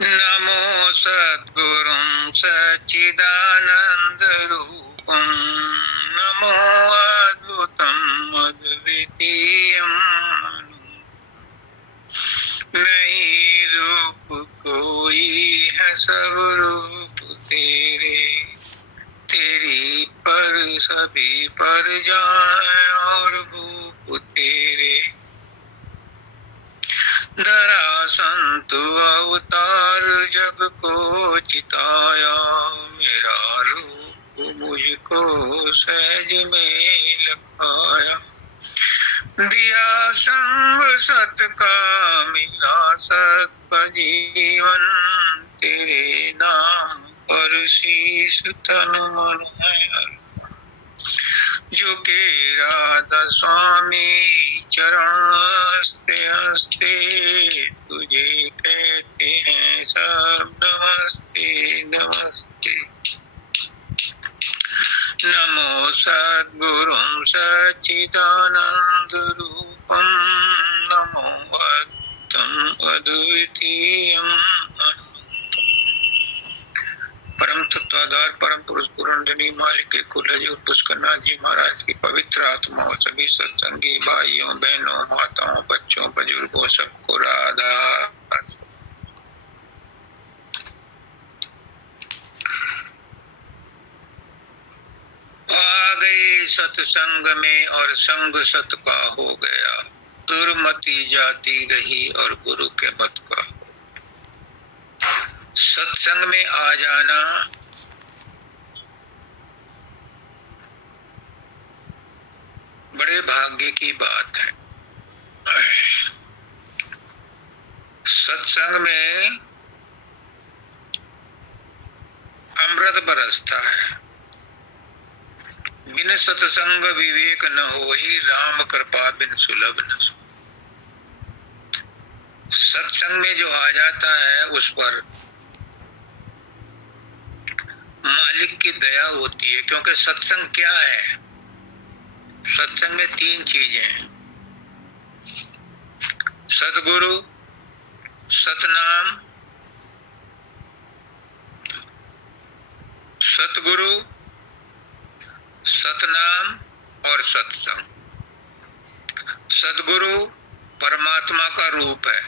नमो सद्गुरुं सच्चिदानंद रूपं नमो अद्भुतं अद्वितीयं नहीं रूप कोई है सब रूप तेरे तेरी पर सभी पर जाए और भूप तेरे धरा संत अवतार जग को चिताया मेरा रूप मुझको सहज में लखाया दिया संग सत का मिला सत जीवन तेरे नाम पर शीश तन मन है झुके राधा स्वामी चरण हंसते हंसते तुझे कहते हैं सब नमस्ते नमस्ते। नमो सद्गुरुं सच्चिदानंद रूपं नमो अद्भुतं अद्वितीयं परम तत्वाधार परम पुरुष पुरंदनी मालिक के कुलहजूर पुष्करनाथ जी महाराज की पवित्र आत्माओं सभी सत्संगी भाइयों बहनों माताओं बच्चों बुजुर्गों सबको राधा। आ गए सत्संग में और संग सत का हो गया दुर्मति जाती रही और गुरु के मत का। सत्संग में आ जाना बड़े भाग्य की बात है। सत्संग में अमृत बरसता है। बिन सत्संग विवेक न होई राम कृपा बिन सुलभ न। सत्संग में जो आ जाता है उस पर मालिक की दया होती है, क्योंकि सत्संग क्या है? सत्संग में तीन चीजें हैं, सतगुरु, सतनाम, सतगुरु, सतनाम और सत्संग। सतगुरु परमात्मा का रूप है,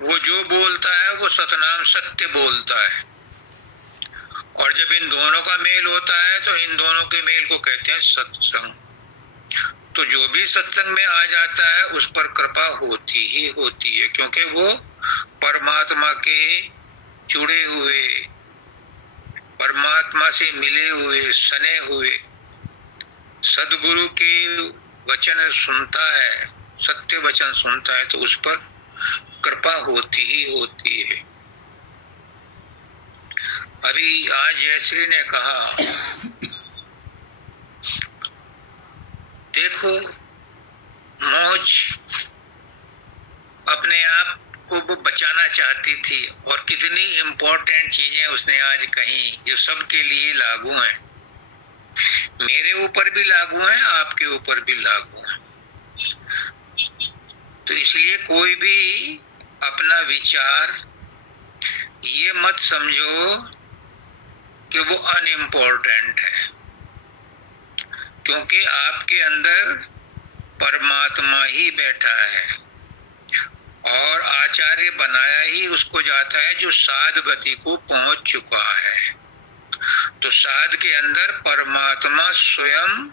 वो जो बोलता है वो सतनाम सत्य बोलता है, और जब इन दोनों का मेल होता है तो इन दोनों के मेल को कहते हैं सत्संग। तो जो भी सत्संग में आ जाता है उस पर कृपा होती ही होती है, क्योंकि वो परमात्मा के जुड़े हुए, परमात्मा से मिले हुए, सने हुए सदगुरु के वचन सुनता है, सत्य वचन सुनता है, तो उस पर कृपा होती ही होती है। अभी आज जयश्री ने कहा, देखो मौज अपने आप को वो बचाना चाहती थी, और कितनी इम्पोर्टेंट चीजें उसने आज कही जो सबके लिए लागू हैं, मेरे ऊपर भी लागू हैं, आपके ऊपर भी लागू हैं। तो इसलिए कोई भी अपना विचार ये मत समझो कि वो अनइम्पोर्टेंट है, क्योंकि आपके अंदर परमात्मा ही बैठा है, और आचार्य बनाया ही उसको जाता है जो साध गति को पहुंच चुका है। तो साध के अंदर परमात्मा स्वयं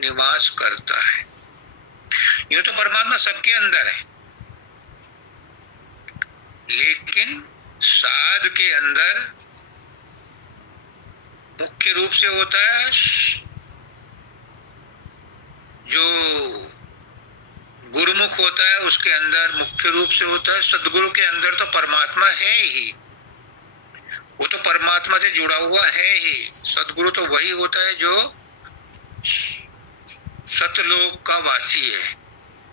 निवास करता है। यूं तो परमात्मा सबके अंदर है, लेकिन साध के अंदर मुख्य रूप से होता है, जो गुरुमुख होता है उसके अंदर मुख्य रूप से होता है। सदगुरु के अंदर तो परमात्मा है ही, वो तो परमात्मा से जुड़ा हुआ है ही। सदगुरु तो वही होता है जो सतलोक का वासी है,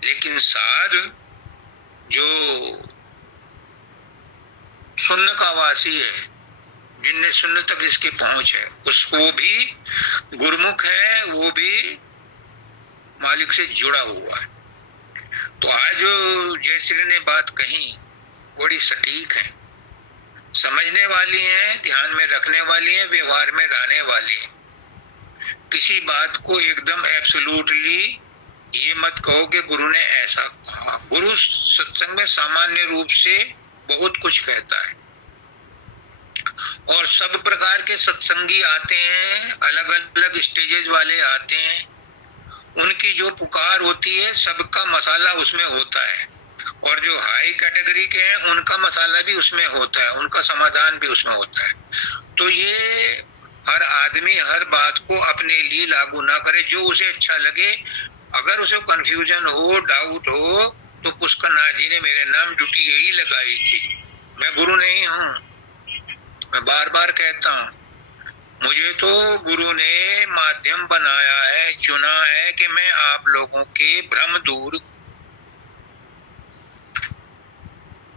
लेकिन साध जो शून्य का वासी है, जिनने शून्य तक इसकी पहुंच है, उसको भी गुरुमुख है, वो भी मालिक से जुड़ा हुआ है। तो आज जो जयश्री ने बात कही बड़ी सटीक हैं, समझने वाली हैं, ध्यान में रखने वाली हैं, व्यवहार में लाने वाली हैं। किसी बात को एकदम एब्सोल्युटली ये मत कहो कि गुरु ने ऐसा कहा। गुरु सत्संग में सामान्य रूप से बहुत कुछ कहता है, और सब प्रकार के सत्संगी आते हैं, अलग अलग स्टेजेस वाले आते हैं। उनकी जो पुकार होती है सबका मसाला उसमें होता है, और जो हाई कैटेगरी के हैं उनका मसाला भी उसमें होता है, उनका समाधान भी उसमें होता है। तो ये हर आदमी हर बात को अपने लिए लागू ना करे, जो उसे अच्छा लगे। अगर उसे कंफ्यूजन हो, डाउट हो, तो पुष्करनाथ जी ने मेरे नाम ड्यूटी यही लगाई थी। मैं गुरु नहीं हूँ, मैं बार बार कहता हूँ, मुझे तो गुरु ने माध्यम बनाया है, चुना है कि मैं आप लोगों के भ्रम दूर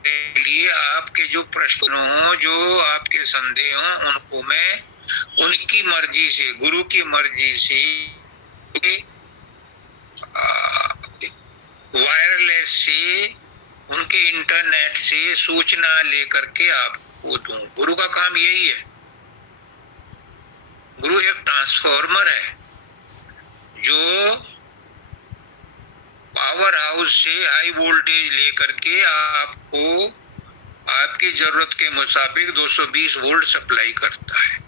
के लिए, आपके जो प्रश्न हो, जो आपके संदेह हो, उनको मैं उनकी मर्जी से, गुरु की मर्जी से वायरलेस से, उनके इंटरनेट से सूचना लेकर के आपको दूं। गुरु का काम यही है। गुरु एक ट्रांसफॉर्मर है जो पावर हाउस से हाई वोल्टेज लेकर के आपको आपकी जरूरत के मुताबिक 220 वोल्ट सप्लाई करता है।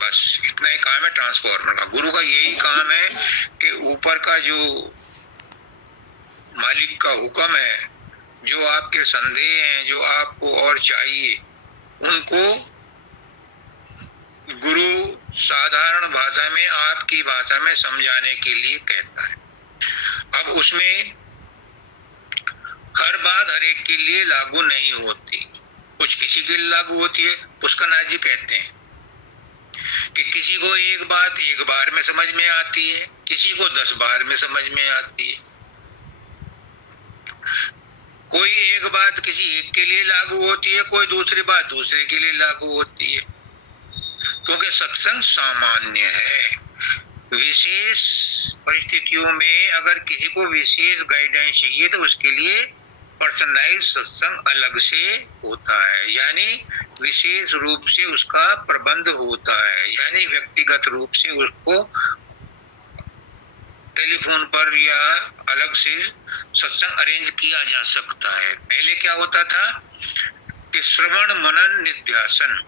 बस इतना ही काम है ट्रांसफॉर्मर का। गुरु का यही काम है कि ऊपर का जो मालिक का हुक्म है, जो आपके संदेह हैं, जो आपको और चाहिए, उनको गुरु साधारण भाषा में, आपकी भाषा में समझाने के लिए कहता है। अब उसमें हर बात हर एक के लिए लागू नहीं होती, कुछ किसी के लिए लागू होती है। पुष्करनाथ जी कहते हैं कि किसी को एक बात एक बार में समझ में आती है, किसी को 10 बार में समझ में आती है। कोई एक बात किसी एक के लिए लागू होती है, कोई दूसरी बात दूसरे के लिए लागू होती है, क्योंकि सत्संग सामान्य है। विशेष परिस्थितियों में अगर किसी को विशेष गाइडेंस चाहिए तो उसके लिए पर्सनलाइज सत्संग अलग से होता है, यानी विशेष रूप से उसका प्रबंध होता है, यानी व्यक्तिगत रूप से उसको टेलीफोन पर या अलग से सत्संग अरेंज किया जा सकता है। पहले क्या होता था कि श्रवण मनन निध्यासन,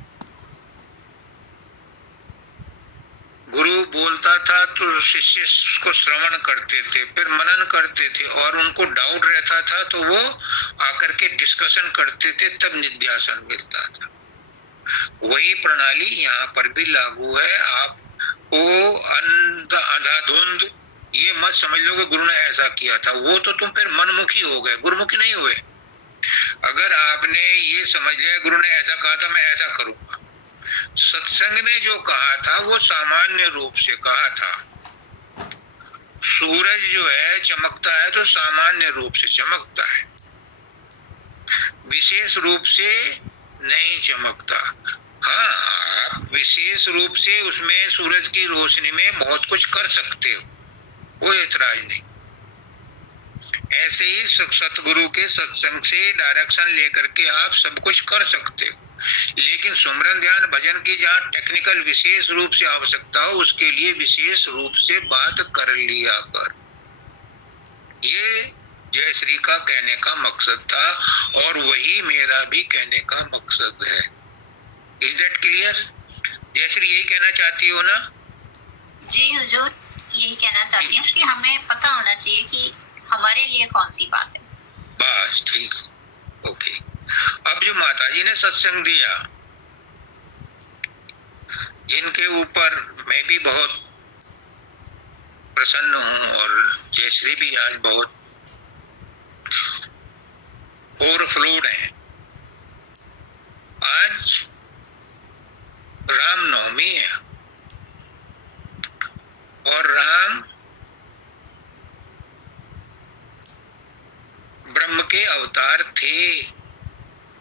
गुरु बोलता था तो शिष्य उसको श्रवण करते थे, फिर मनन करते थे, और उनको डाउट रहता था तो वो आकर के डिस्कशन करते थे, तब निध्यासन मिलता था। वही प्रणाली यहाँ पर भी लागू है। आपको अंधाधुंध ये मत समझ लो कि गुरु ने ऐसा किया था, वो तो तुम फिर मनमुखी हो गए, गुरुमुखी नहीं हुए। अगर आपने ये समझ लिया गुरु ने ऐसा कहा था, मैं ऐसा करूंगा, सत्संग में जो कहा था वो सामान्य रूप से कहा था। सूरज जो है चमकता है तो सामान्य रूप से चमकता है, विशेष रूप से नहीं चमकता। हाँ, आप विशेष रूप से उसमें सूरज की रोशनी में बहुत कुछ कर सकते हो, कोई ऐतराज नहीं। ऐसे ही सतगुरु के सत्संग से डायरेक्शन लेकर के आप सब कुछ कर सकते हो, लेकिन सुमरन ध्यान भजन की जहाँ टेक्निकल विशेष रूप से आवश्यकता हो, उसके लिए विशेष रूप से बात कर लिया कर। ये जयश्री का कहने का मकसद था, और वही मेरा भी कहने का मकसद है। Is that clear? जयश्री यही कहना चाहती हो ना? जी हुजूर, यही कहना चाहती हूँ कि हमें पता होना चाहिए कि हमारे लिए कौन सी बात है। बस ठीक, ओके। अब जो माताजी ने सत्संग दिया, जिनके ऊपर मैं भी बहुत प्रसन्न हूँ, और जयश्री भी आज बहुत ओवरफ्लोड है। आज रामनवमी है, और राम ब्रह्म के अवतार थे।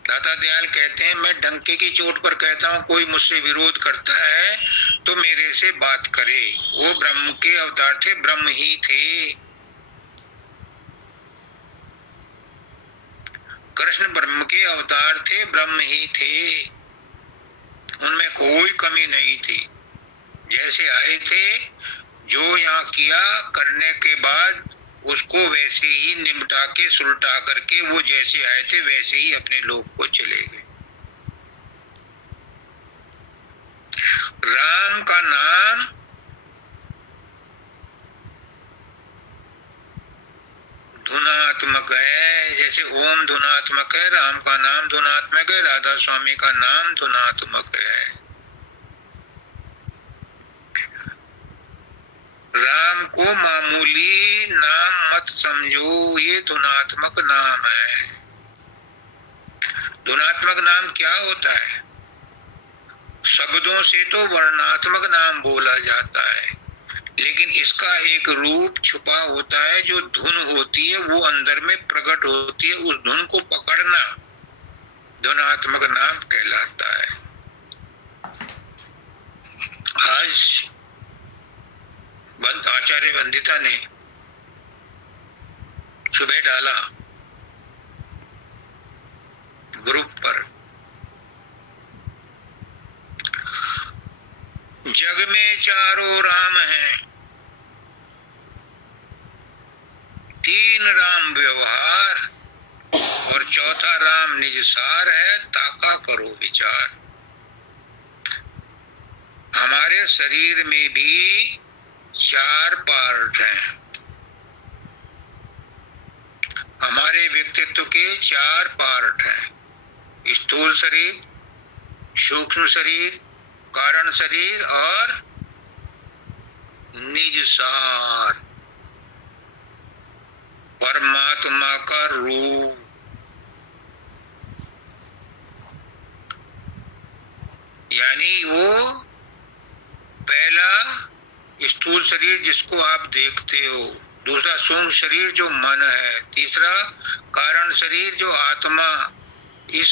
दाता दयाल कहते हैं, मैं डंके की चोट पर कहता हूं, कोई मुझसे विरोध करता है तो मेरे से बात करे। वो ब्रह्म के अवतार थे, ब्रह्म ही थे। कृष्ण ब्रह्म के अवतार थे, ब्रह्म ही थे, उनमें कोई कमी नहीं थी। जैसे आए थे, जो यहाँ किया, करने के बाद उसको वैसे ही निपटा के सुलटा करके वो जैसे आए थे वैसे ही अपने लोक को चले गए। राम का नाम धुनात्मक है, जैसे ओम धुनात्मक है, राम का नाम धुनात्मक है, राधा स्वामी का नाम धुनात्मक है। राम को मामूली नाम मत समझो, ये धुनात्मक नाम है। धुनात्मक नाम क्या होता है? शब्दों से तो वर्णात्मक नाम बोला जाता है, लेकिन इसका एक रूप छुपा होता है, जो धुन होती है वो अंदर में प्रकट होती है, उस धुन को पकड़ना धुनात्मक नाम कहलाता है। आज आचार्य वंदिता ने सुबह डाला ग्रुप पर, जग में चारों राम हैं, तीन राम व्यवहार और चौथा राम निज सार है, ताका करो विचार। हमारे शरीर में भी चार पार्ट हैं, हमारे व्यक्तित्व के चार पार्ट हैं, स्थूल शरीर, सूक्ष्म शरीर, कारण शरीर और निज सार, परमात्मा का रूप। यानी वो पहला स्थूल शरीर जिसको आप देखते हो, दूसरा सूक्ष्म शरीर जो मन है, तीसरा कारण शरीर जो आत्मा, इस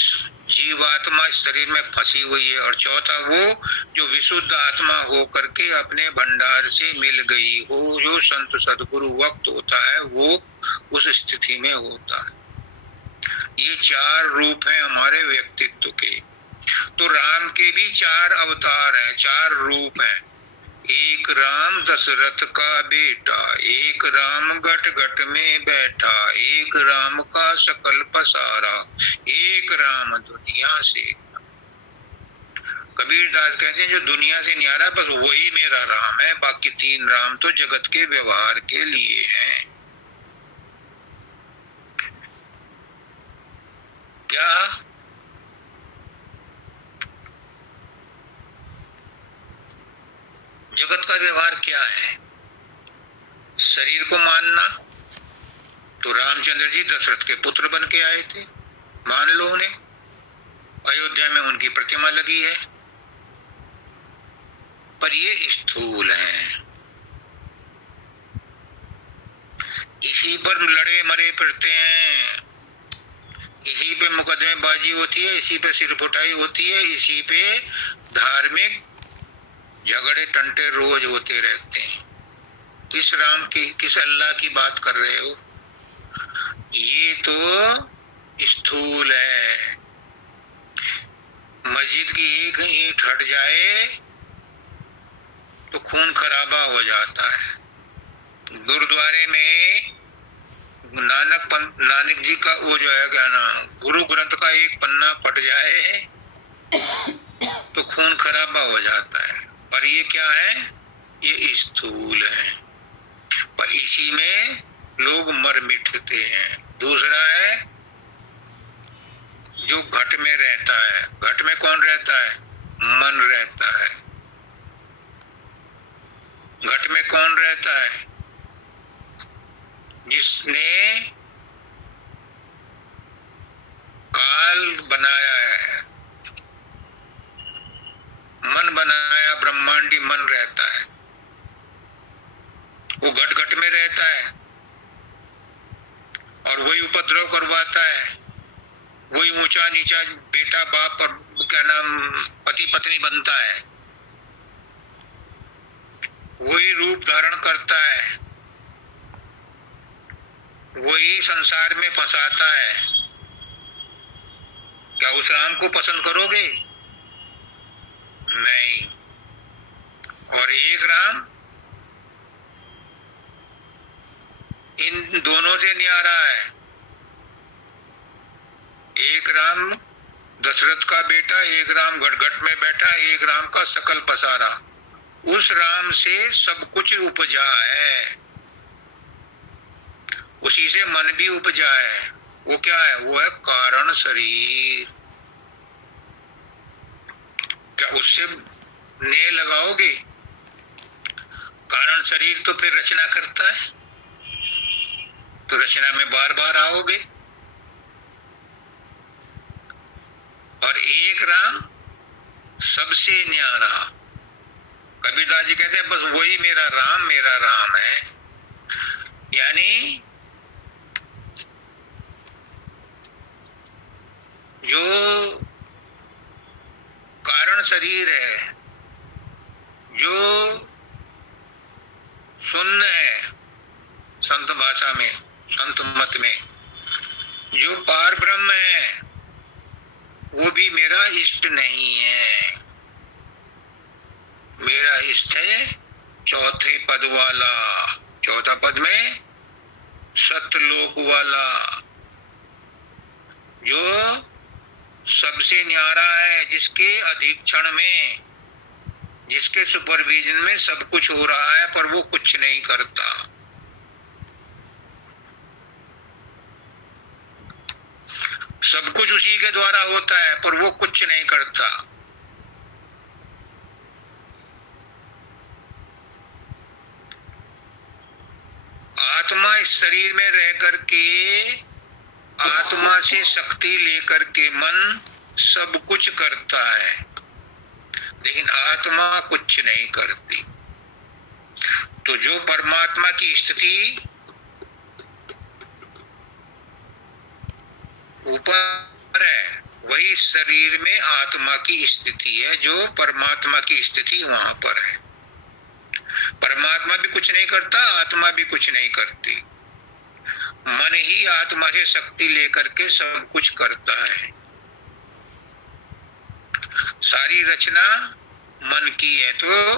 जीवात्मा इस शरीर में फंसी हुई है, और चौथा वो जो विशुद्ध आत्मा हो करके अपने भंडार से मिल गई हो, जो संत सदगुरु वक्त होता है वो उस स्थिति में होता है। ये चार रूप हैं हमारे व्यक्तित्व के। तो राम के भी चार अवतार हैं, चार रूप हैं। एक राम दशरथ का बेटा, एक राम घट घट में बैठा, एक राम का सकल पसारा, एक राम दुनिया से। कबीर दास कहते हैं जो दुनिया से न्यारा बस वही मेरा राम है, बाकी तीन राम तो जगत के व्यवहार के लिए हैं। क्या जगत का व्यवहार क्या है? शरीर को मानना। तो रामचंद्र जी दशरथ के पुत्र बन के आए थे, मान लो उन्हें, अयोध्या में उनकी प्रतिमा लगी है, पर ये स्थूल हैं, इसी पर लड़े मरे फिरते हैं, इसी पे मुकदमेबाजी होती है, इसी पे सिरफुटाई होती है, इसी पे धार्मिक झगड़े टंटे रोज होते रहते हैं। किस राम की, किस अल्लाह की बात कर रहे हो? ये तो स्थूल है। मस्जिद की एक ईंट हट जाए तो खून खराबा हो जाता है। गुरुद्वारे में नानक जी का वो जो है क्या नाम, गुरु ग्रंथ का एक पन्ना फट जाए तो खून खराबा हो जाता है। पर ये क्या है? ये स्थूल है, पर इसी में लोग मर मिटते हैं। दूसरा है जो घट में रहता है। घट में कौन रहता है? मन रहता है। घट में कौन रहता है? जिसने काल बनाया है, मन बनाया, ब्रह्मांडी मन रहता है, वो घट घट में रहता है और वही उपद्रव करवाता है, वही ऊंचा नीचा बेटा बाप और क्या नाम पति पत्नी बनता है, वही रूप धारण करता है, वही संसार में फंसाता है। क्या उस राम को पसंद करोगे? नहीं। और एक राम इन दोनों से न्यारा है। एक राम दशरथ का बेटा, एक राम गड़गड़ में बैठा, एक राम का सकल पसारा। उस राम से सब कुछ उपजा है, उसी से मन भी उपजा है। वो क्या है? वो है कारण शरीर। क्या उससे ने लगाओगे? कारण शरीर तो फिर रचना करता है, तो रचना में बार बार आओगे। और एक राम सबसे न्यारा। कबीरदास जी कहते हैं बस वही मेरा राम है। यानी जो कारण शरीर है, जो शून्य है, संत भाषा में, संत मत में जो पार ब्रह्म है, वो भी मेरा इष्ट नहीं है। मेरा इष्ट है चौथे पद वाला, चौथा पद में सतलोक वाला, जो सबसे न्यारा है, जिसके अधीक्षण में, जिसके सुपरविजन में सब कुछ हो रहा है, पर वो कुछ नहीं करता। सब कुछ उसी के द्वारा होता है, पर वो कुछ नहीं करता। आत्मा इस शरीर में रह करके, आत्मा से शक्ति लेकर के मन सब कुछ करता है, लेकिन आत्मा कुछ नहीं करती। तो जो परमात्मा की स्थिति ऊपर है, वही शरीर में आत्मा की स्थिति है, जो परमात्मा की स्थिति वहां पर है। परमात्मा भी कुछ नहीं करता, आत्मा भी कुछ नहीं करती। मन ही आत्मा से शक्ति लेकर के सब कुछ करता है। सारी रचना मन की है। तो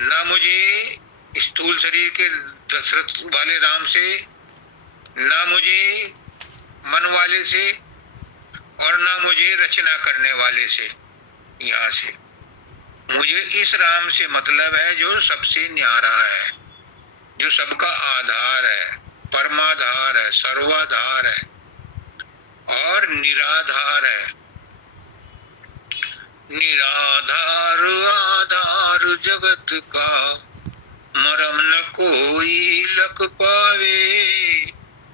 ना मुझे स्थूल शरीर के दशरथ वाले राम से, ना मुझे मन वाले से, और ना मुझे रचना करने वाले से, यहाँ से मुझे इस राम से मतलब है, जो सबसे न्यारा है, जो सबका आधार है, परमाधार है, सर्वाधार है और निराधार है। निराधार आधार जगत का, मरम न कोई लख पावे।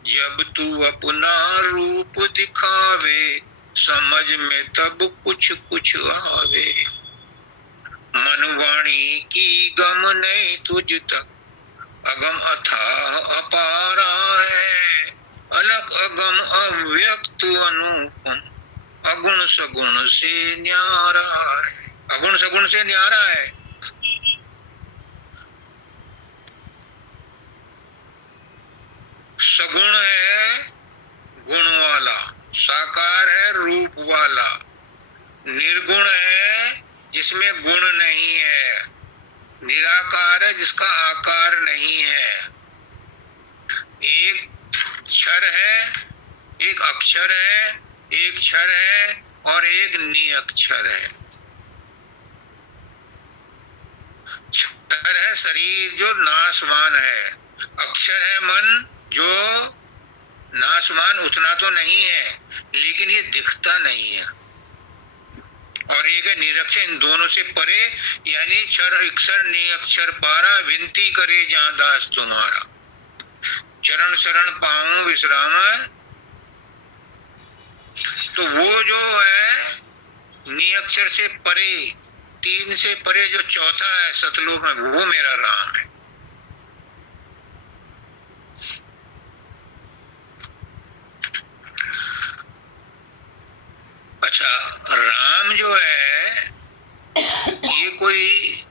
जब तू अपना रूप दिखावे, समझ में तब कुछ कुछ आवे। मनवाणी की गम नहीं तुझ तक, अगम अथाह अपारा है। अलग अगम अव्यक्त अनुपम, अगुण सगुण से न्यारा है। अगुण सगुण से न्यारा है। सगुण है गुण वाला, साकार है रूप वाला, निर्गुण है जिसमें गुण नहीं है, निराकार है जिसका आकार नहीं है। एक क्षर है, एक अक्षर है, एक क्षर है और एक निअक्षर है। क्षर है शरीर जो नाशवान है, अक्षर है मन जो नाशवान उतना तो नहीं है, लेकिन ये दिखता नहीं है, और एक है निरक्षर, इन दोनों से परे, यानी क्षर अक्षर निअक्षर पारा, विनती करे जहां दास तुम्हारा। चरण शरण पाऊं विश्राम। तो वो जो है निअक्षर से परे, तीन से परे जो चौथा है सतलोक में, वो मेरा राम है। अच्छा, राम जो है ये कोई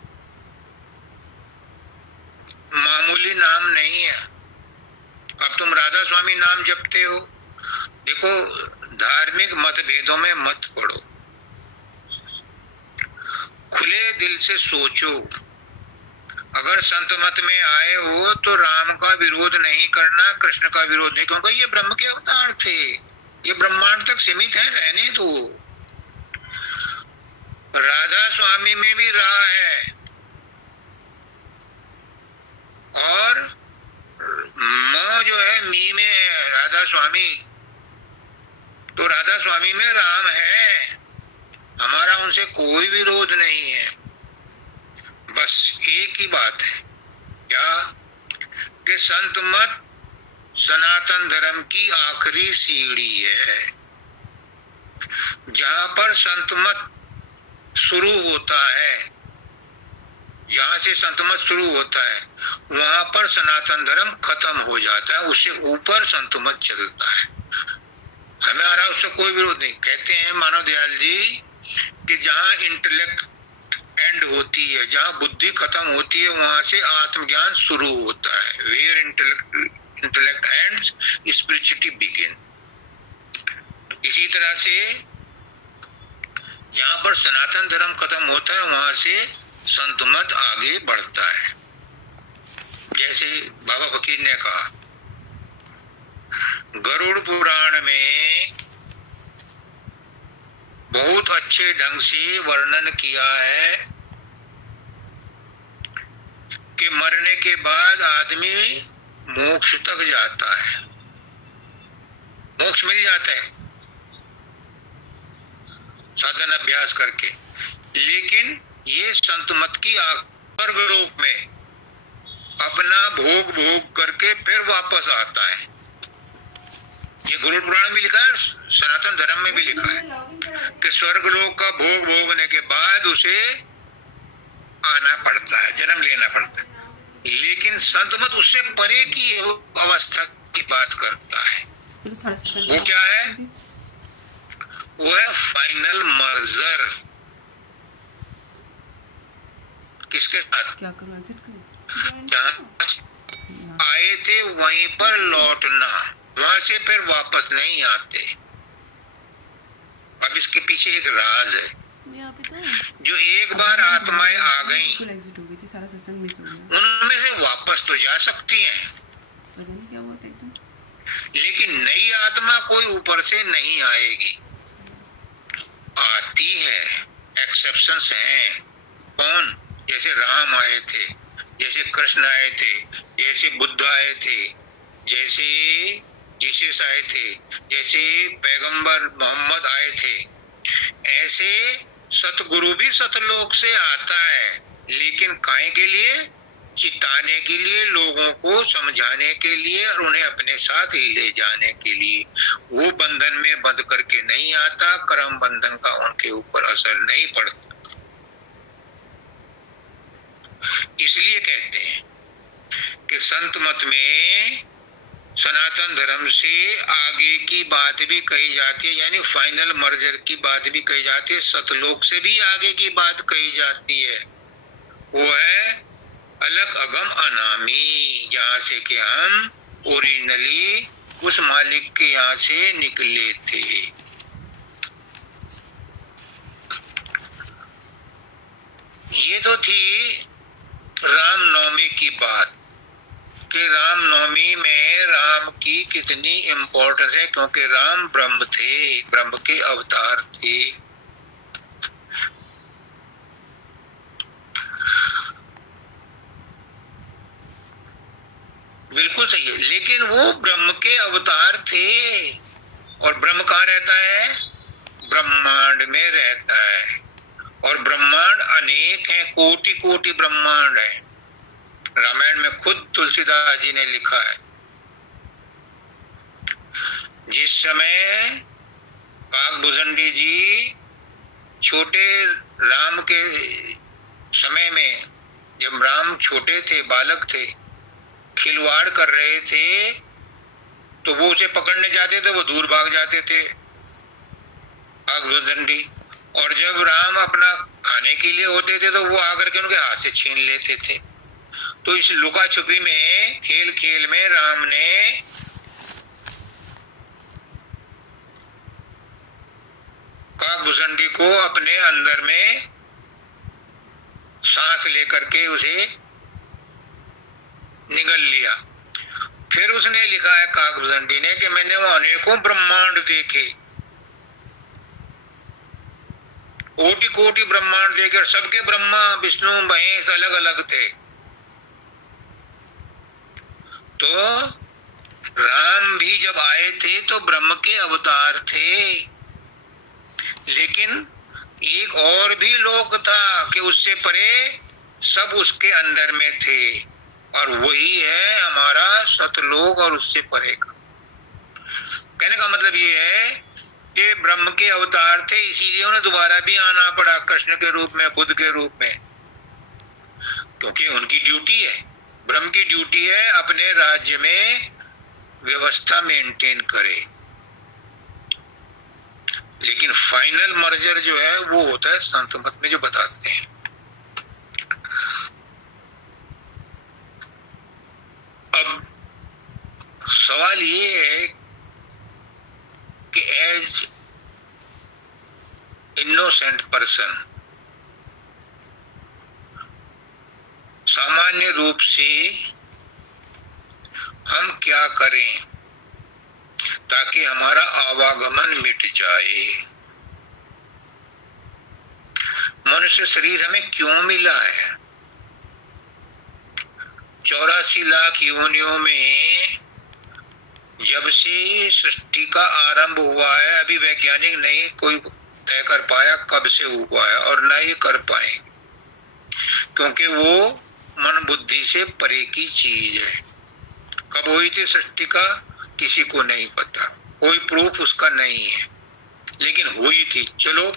मामूली नाम नहीं है। अब तुम राधा स्वामी नाम जपते हो, देखो धार्मिक मतभेदों में मत पड़ो, खुले दिल से सोचो। अगर संत मत में आए हो तो राम का विरोध नहीं करना, कृष्ण का विरोध नहीं, क्योंकि ये ब्रह्म के अवतार थे, ये ब्रह्मांड तक सीमित है, रहने दो। राधा स्वामी में भी रहा है और म जो है मी में है राधा स्वामी, तो राधा स्वामी में राम है, हमारा उनसे कोई विरोध नहीं है। बस एक ही बात है क्या कि संत मत सनातन धर्म की आखिरी सीढ़ी है। जहां पर संत मत शुरू होता है, जहां से संत मत शुरू होता है, वहां पर सनातन धर्म खत्म हो जाता है, उससे ऊपर संत मत चलता है। हमारा उससे कोई विरोध नहीं। कहते हैं मानव दयाल जी कि जहां इंटेलेक्ट एंड होती है, जहां बुद्धि खत्म होती है, वहां से आत्मज्ञान शुरू होता है। Where intellect ends spirituality begin. इसी तरह से जहां पर सनातन धर्म खत्म होता है, वहां से संत मत आगे बढ़ता है। जैसे बाबा फकीर ने कहा, गरुड़ पुराण में बहुत अच्छे ढंग से वर्णन किया है कि मरने के बाद आदमी मोक्ष तक जाता है, मोक्ष मिल जाता है साधन अभ्यास करके। लेकिन ये संत मत की स्वर्ग लोक में अपना भोग भोग करके फिर वापस आता है। ये गरुड़ पुराण में लिखा है, सनातन धर्म में भी लिखा है कि स्वर्ग लोक का भोग भोगने के बाद उसे आना पड़ता है, जन्म लेना पड़ता है। लेकिन संत मत उससे परे की अवस्था की बात करता है। वो क्या है? वो है फाइनल मर्जर। किसके साथ? जहां आए थे वहीं पर लौटना, वहां से फिर वापस नहीं आते। अब इसके पीछे एक राज है। जो एक बार आत्माएं आ गई, उनमें से वापस तो जा सकती हैं, लेकिन नई आत्मा कोई ऊपर से नहीं आएगी। आती है, एक्सेप्शंस हैं। कौन? जैसे राम आए थे, जैसे कृष्ण आए थे, जैसे बुद्ध आए थे, जैसे जीसस आए थे, जैसे पैगंबर मोहम्मद आए थे। ऐसे सतगुरु भी सतलोक से आता है, लेकिन काहे के लिए? चिताने के लिए, लोगों को समझाने के लिए और उन्हें अपने साथ ले जाने के लिए। वो बंधन में बंध करके नहीं आता, कर्म बंधन का उनके ऊपर असर नहीं पड़ता। इसलिए कहते हैं कि संत मत में सनातन धर्म से आगे की बात भी कही जाती है, यानी फाइनल मर्जर की बात भी कही जाती है। सतलोक से भी आगे की बात कही जाती है। वो है अलग अगम अनामी, जहां से कि हम ओरिजिनली उस मालिक के यहाँ से निकले थे। ये तो थी रामनवमी की बात कि रामनवमी में राम की कितनी इम्पोर्टेंस है, क्योंकि राम ब्रह्म थे, ब्रह्म के अवतार थे। बिल्कुल सही है, लेकिन वो ब्रह्म के अवतार थे। और ब्रह्म कहाँ रहता है? ब्रह्मांड में रहता है। और ब्रह्मांड अनेक हैं, कोटि कोटि ब्रह्मांड है। रामायण में खुद तुलसीदास जी ने लिखा है, जिस समय काकभुजंडी जी छोटे राम के समय में, जब राम छोटे थे, बालक थे, खिलवाड़ कर रहे थे, तो वो उसे पकड़ने जाते थे, वो दूर भाग जाते थे काकभुजंडी। और जब राम अपना खाने के लिए होते थे, तो वो आकर के उनके हाथ से छीन लेते थे। तो इस लुका छुपी में, खेल खेल में राम ने काकभुजंडी को अपने अंदर में सांस लेकर के उसे निगल लिया। फिर उसने लिखा है काकभुजंडी ने कि मैंने वो अनेकों ब्रह्मांड देखे, कोटि कोटि ब्रह्मांड देखे, और सबके ब्रह्मा विष्णु महेश अलग अलग थे। तो राम भी जब आए थे तो ब्रह्म के अवतार थे, लेकिन एक और भी लोक था कि उससे परे सब उसके अंदर में थे, और वही है हमारा सतलोक और उससे परे का। कहने का मतलब ये है कि ब्रह्म के अवतार थे, इसीलिए उन्हें दोबारा भी आना पड़ा कृष्ण के रूप में, बुद्ध के रूप में, क्योंकि उनकी ड्यूटी है, ब्रह्म की ड्यूटी है अपने राज्य में व्यवस्था मेंटेन करे। लेकिन फाइनल मर्जर जो है वो होता है संत मत में जो बताते हैं। अब सवाल ये है कि एज इनोसेंट पर्सन सामान्य रूप से हम क्या करें ताकि हमारा आवागमन मिट जाए? मनुष्य शरीर हमें क्यों मिला है? 84 लाख योनियों में जब से सृष्टि का आरंभ हुआ है, अभी वैज्ञानिक नहीं कोई तय कर पाया कब से हुआ है, और न ये कर पाए, क्योंकि वो मन बुद्धि से परे की चीज है। कब हुई थी सृष्टि का किसी को नहीं पता, कोई प्रूफ उसका नहीं है, लेकिन हुई थी। चलो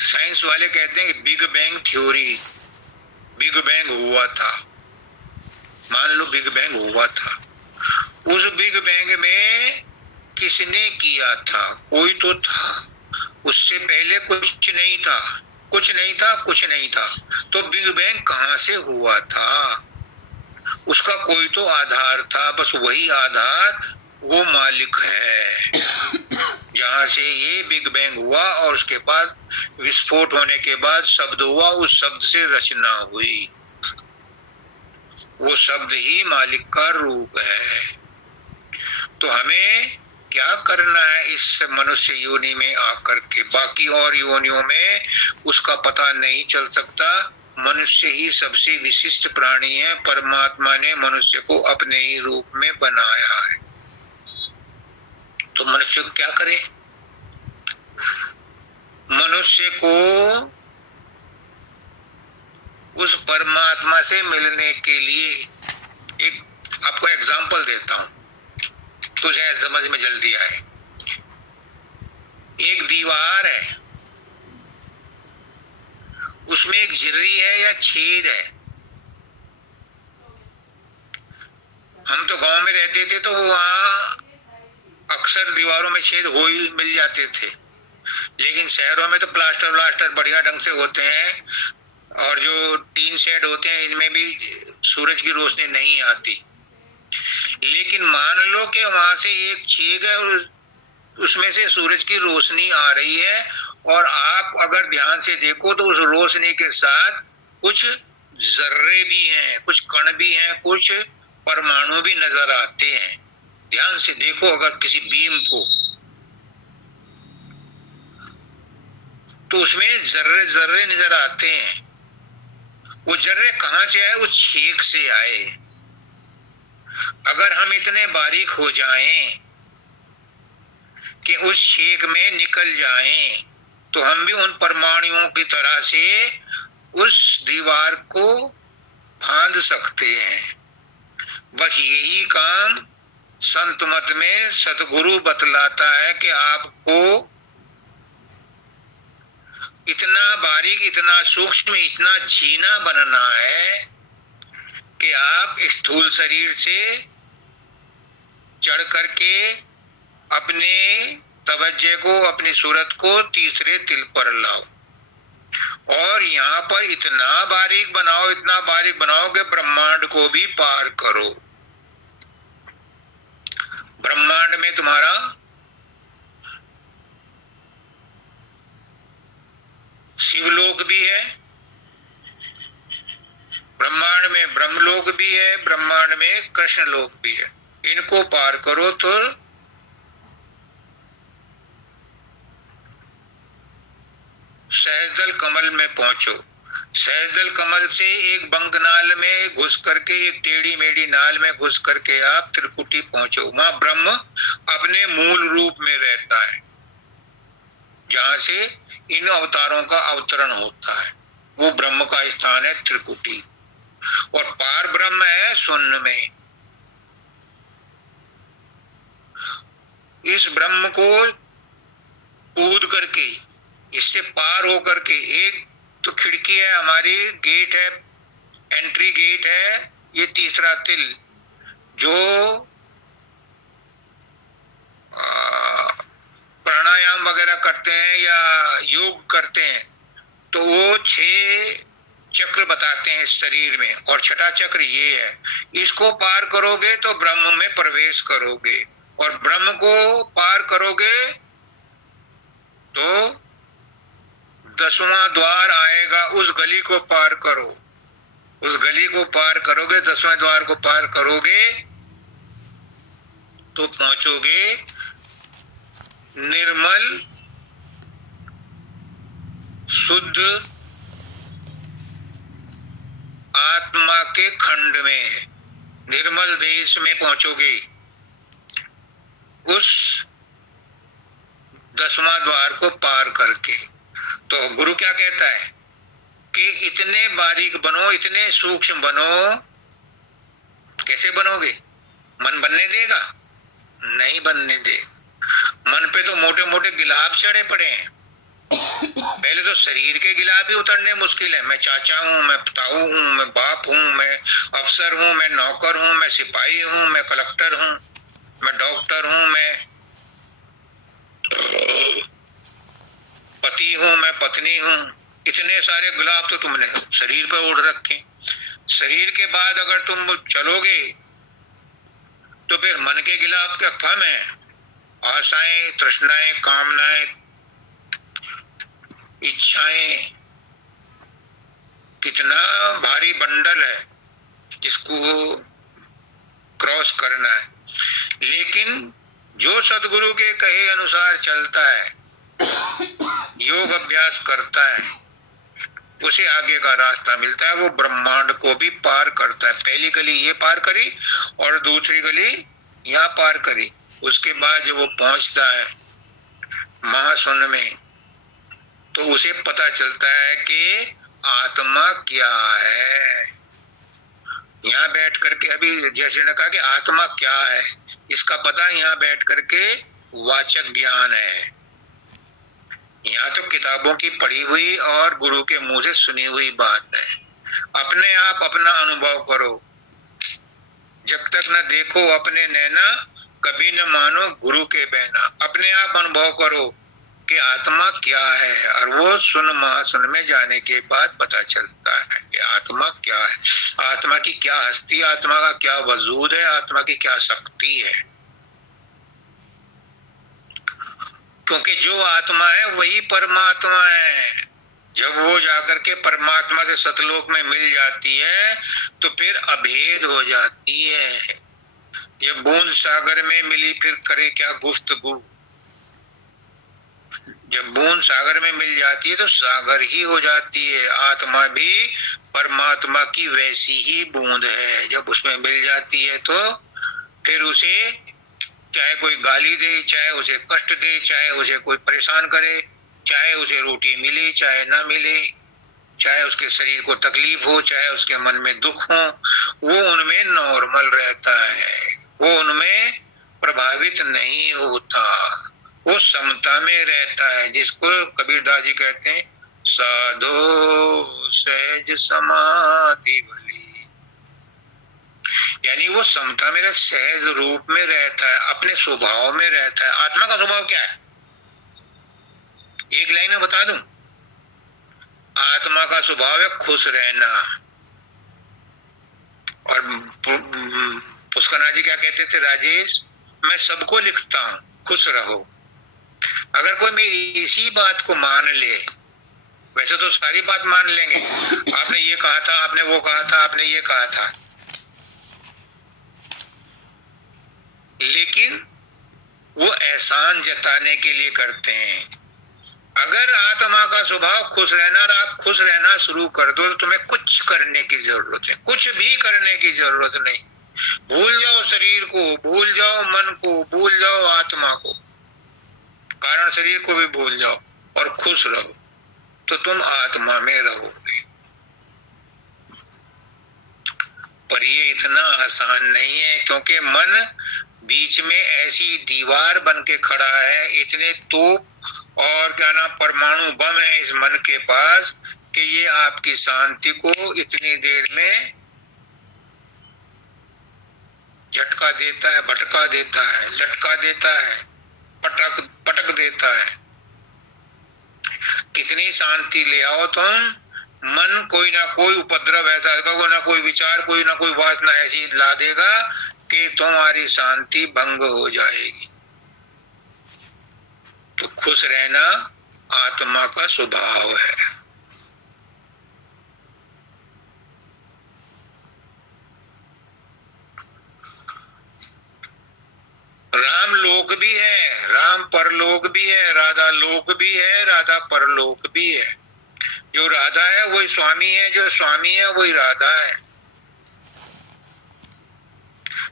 साइंस वाले कहते हैं कि big bang theory, big bang हुआ था, मान लो बिग बैंग हुआ था। उस बिग बैंग में किसने किया था? कोई तो था, उससे पहले कुछ नहीं था, कुछ नहीं था, कुछ नहीं था। तो बिग बैंग कहां से हुआ था? उसका कोई तो आधार था, बस वही आधार वो मालिक है जहां से ये बिग बैंग हुआ, और उसके बाद विस्फोट होने के बाद शब्द हुआ, उस शब्द से रचना हुई। वो शब्द ही मालिक का रूप है। तो हमें क्या करना है इस मनुष्य योनि में आकर के? बाकी और योनियों में उसका पता नहीं चल सकता। मनुष्य ही सबसे विशिष्ट प्राणी है, परमात्मा ने मनुष्य को अपने ही रूप में बनाया है। तो मनुष्य क्या करे? मनुष्य को उस परमात्मा से मिलने के लिए एक आपको एग्जांपल देता हूं तो शायद समझ में जल्दी आए। एक दीवार है, उसमें एक झिर्री है या छेद है। हम तो गांव में रहते थे तो वहां अक्सर दीवारों में छेद हो ही मिल जाते थे, लेकिन शहरों में तो प्लास्टर बढ़िया ढंग से होते हैं, और जो टीन शेड होते हैं इनमें भी सूरज की रोशनी नहीं आती। लेकिन मान लो कि वहां से एक छेद है और उसमें से सूरज की रोशनी आ रही है, और आप अगर ध्यान से देखो तो उस रोशनी के साथ कुछ जर्रे भी हैं, कुछ कण भी हैं, कुछ परमाणु भी नजर आते हैं। ध्यान से देखो अगर किसी बीम को, तो उसमें जर्रे जर्रे नजर आते हैं। वो जर्रे कहां से आए? वो छेद से आए। अगर हम इतने बारीक हो जाएं कि उस छेद में निकल जाएं, तो हम भी उन परमाणुओं की तरह से उस दीवार को फांद सकते हैं। बस यही काम संत मत में सतगुरु बतलाता है कि आपको इतना बारीक, इतना सूक्ष्म, इतना झीना बनना है कि आप स्थूल शरीर से चढ़ करके अपने तवज्जे को, अपनी सूरत को तीसरे तिल पर लाओ, और यहाँ पर इतना बारीक बनाओ, इतना बारीक बनाओ कि ब्रह्मांड को भी पार करो। ब्रह्मांड में तुम्हारा लोक भी है ब्रह्मांड में, कृष्ण लोक भी है। इनको पार करो तो सहजदल कमल में पहुंचो। सहजदल कमल से एक बंकनाल में घुस करके, एक टेढ़ी मेढ़ी नाल में घुस करके आप त्रिकुटी पहुंचो। वहां ब्रह्म अपने मूल रूप में रहता है, जहां से इन अवतारों का अवतरण होता है। वो ब्रह्म का स्थान है त्रिकुटी। और पार ब्रह्म है शून्य में। इस ब्रह्म को कूद करके, इससे पार होकर के, एक तो खिड़की है हमारी, गेट है, एंट्री गेट है, ये तीसरा तिल जो प्राणायाम वगैरह करते हैं या योग करते हैं तो वो 6 चक्र बताते हैं शरीर में, और छठा चक्र ये है। इसको पार करोगे तो ब्रह्म में प्रवेश करोगे, और ब्रह्म को पार करोगे तो 10वां द्वार आएगा। उस गली को पार करो, उस गली को पार करोगे, 10वें द्वार को पार करोगे तो पहुंचोगे निर्मल शुद्ध आत्मा के खंड में, निर्मल देश में पहुंचोगे। उस 10वां द्वार को पार करके तो गुरु क्या कहता है कि इतने बारीक बनो, इतने सूक्ष्म बनो। कैसे बनोगे? मन बनने देगा? नहीं बनने देगा। मन पे तो मोटे मोटे गिलाब चढ़े पड़े हैं। पहले तो शरीर के गिलाब ही उतरने मुश्किल है। मैं चाचा हूं, मैं ताऊ हूं, मैं बाप हूं, मैं अफसर हूं, मैं नौकर हूं, मैं सिपाही हूं, मैं कलेक्टर हूं, मैं डॉक्टर हूं, मैं पति हूं, मैं पत्नी हूं। इतने सारे गुलाब तो तुमने शरीर पर ओढ़ रखे। शरीर के बाद अगर तुम चलोगे तो फिर मन के गिलाब क्या कम है? आशाएं, तृष्णाएं, कामनाएं, इच्छाएं, कितना भारी बंडल है जिसको क्रॉस करना है। लेकिन जो सदगुरु के कहे अनुसार चलता है, योग अभ्यास करता है, उसे आगे का रास्ता मिलता है। वो ब्रह्मांड को भी पार करता है। पहली गली ये पार करी और दूसरी गली यहाँ पार करी। उसके बाद जब वो पहुंचता है महाशून्य में तो उसे पता चलता है कि आत्मा क्या है। यहाँ बैठ करके, अभी जैसे ने कहा कि आत्मा क्या है, इसका पता यहाँ बैठ करके वाचक ज्ञान है। यहाँ तो किताबों की पढ़ी हुई और गुरु के मुंह से सुनी हुई बात है। अपने आप अपना अनुभव करो। जब तक न देखो अपने नैना, कभी न मानो गुरु के बहना। अपने आप अनुभव करो कि आत्मा क्या है, और वो सुन महाशून्य में जाने के बाद पता चलता है कि आत्मा क्या है, आत्मा की क्या हस्ती, आत्मा का क्या वजूद है, आत्मा की क्या शक्ति है। क्योंकि जो आत्मा है वही परमात्मा है। जब वो जाकर के परमात्मा से सतलोक में मिल जाती है तो फिर अभेद हो जाती है। ये बूंद सागर में मिली फिर करे क्या गुफ्तगू। जब बूंद सागर में मिल जाती है तो सागर ही हो जाती है। आत्मा भी परमात्मा की वैसी ही बूंद है। जब उसमें मिल जाती है तो फिर उसे चाहे कोई गाली दे, चाहे उसे कष्ट दे, चाहे उसे कोई परेशान करे, चाहे उसे रोटी मिले चाहे ना मिले, चाहे उसके शरीर को तकलीफ हो, चाहे उसके मन में दुख हो, वो उनमें नॉर्मल रहता है। वो उनमें प्रभावित नहीं होता। वो समता में रहता है, जिसको कबीरदास जी कहते हैं साधो सहज समाधि भली। यानी वो समता में, सहज रूप में रहता है, अपने स्वभाव में रहता है। आत्मा का स्वभाव क्या है? एक लाइन में बता दूं, आत्मा का स्वभाव है खुश रहना। और पुष्करनाथ जी क्या कहते थे, राजेश मैं सबको लिखता हूं खुश रहो। अगर कोई मेरी इसी बात को मान ले, वैसे तो सारी बात मान लेंगे, आपने ये कहा था, आपने वो कहा था, आपने ये कहा था, लेकिन वो एहसान जताने के लिए करते हैं। अगर आत्मा का स्वभाव खुश रहना और आप खुश रहना शुरू कर दो तो तुम्हें कुछ करने की जरूरत है, कुछ भी करने की जरूरत नहीं। भूल जाओ शरीर को, भूल जाओ मन को, भूल जाओ आत्मा को, कारण शरीर को भी भूल जाओ और खुश रहो, तो तुम आत्मा में रहोगे। पर ये इतना आसान नहीं है, क्योंकि मन बीच में ऐसी दीवार बन के खड़ा है, इतने तोप और क्या नाम परमाणु बम है इस मन के पास कि ये आपकी शांति को इतनी देर में झटका देता है, भटका देता है, लटका देता है, पटक देता है। कितनी शांति ले आओ तुम, मन कोई ना कोई उपद्रव ऐसा, कोई ना कोई विचार, कोई ना कोई वासना ऐसी ला देगा कि तुम्हारी शांति भंग हो जाएगी। तो खुश रहना आत्मा का स्वभाव है। राम लोक भी है, राम परलोक भी है, राधा लोक भी है, राधा परलोक भी है। जो राधा है वही स्वामी है, जो स्वामी है वही राधा है।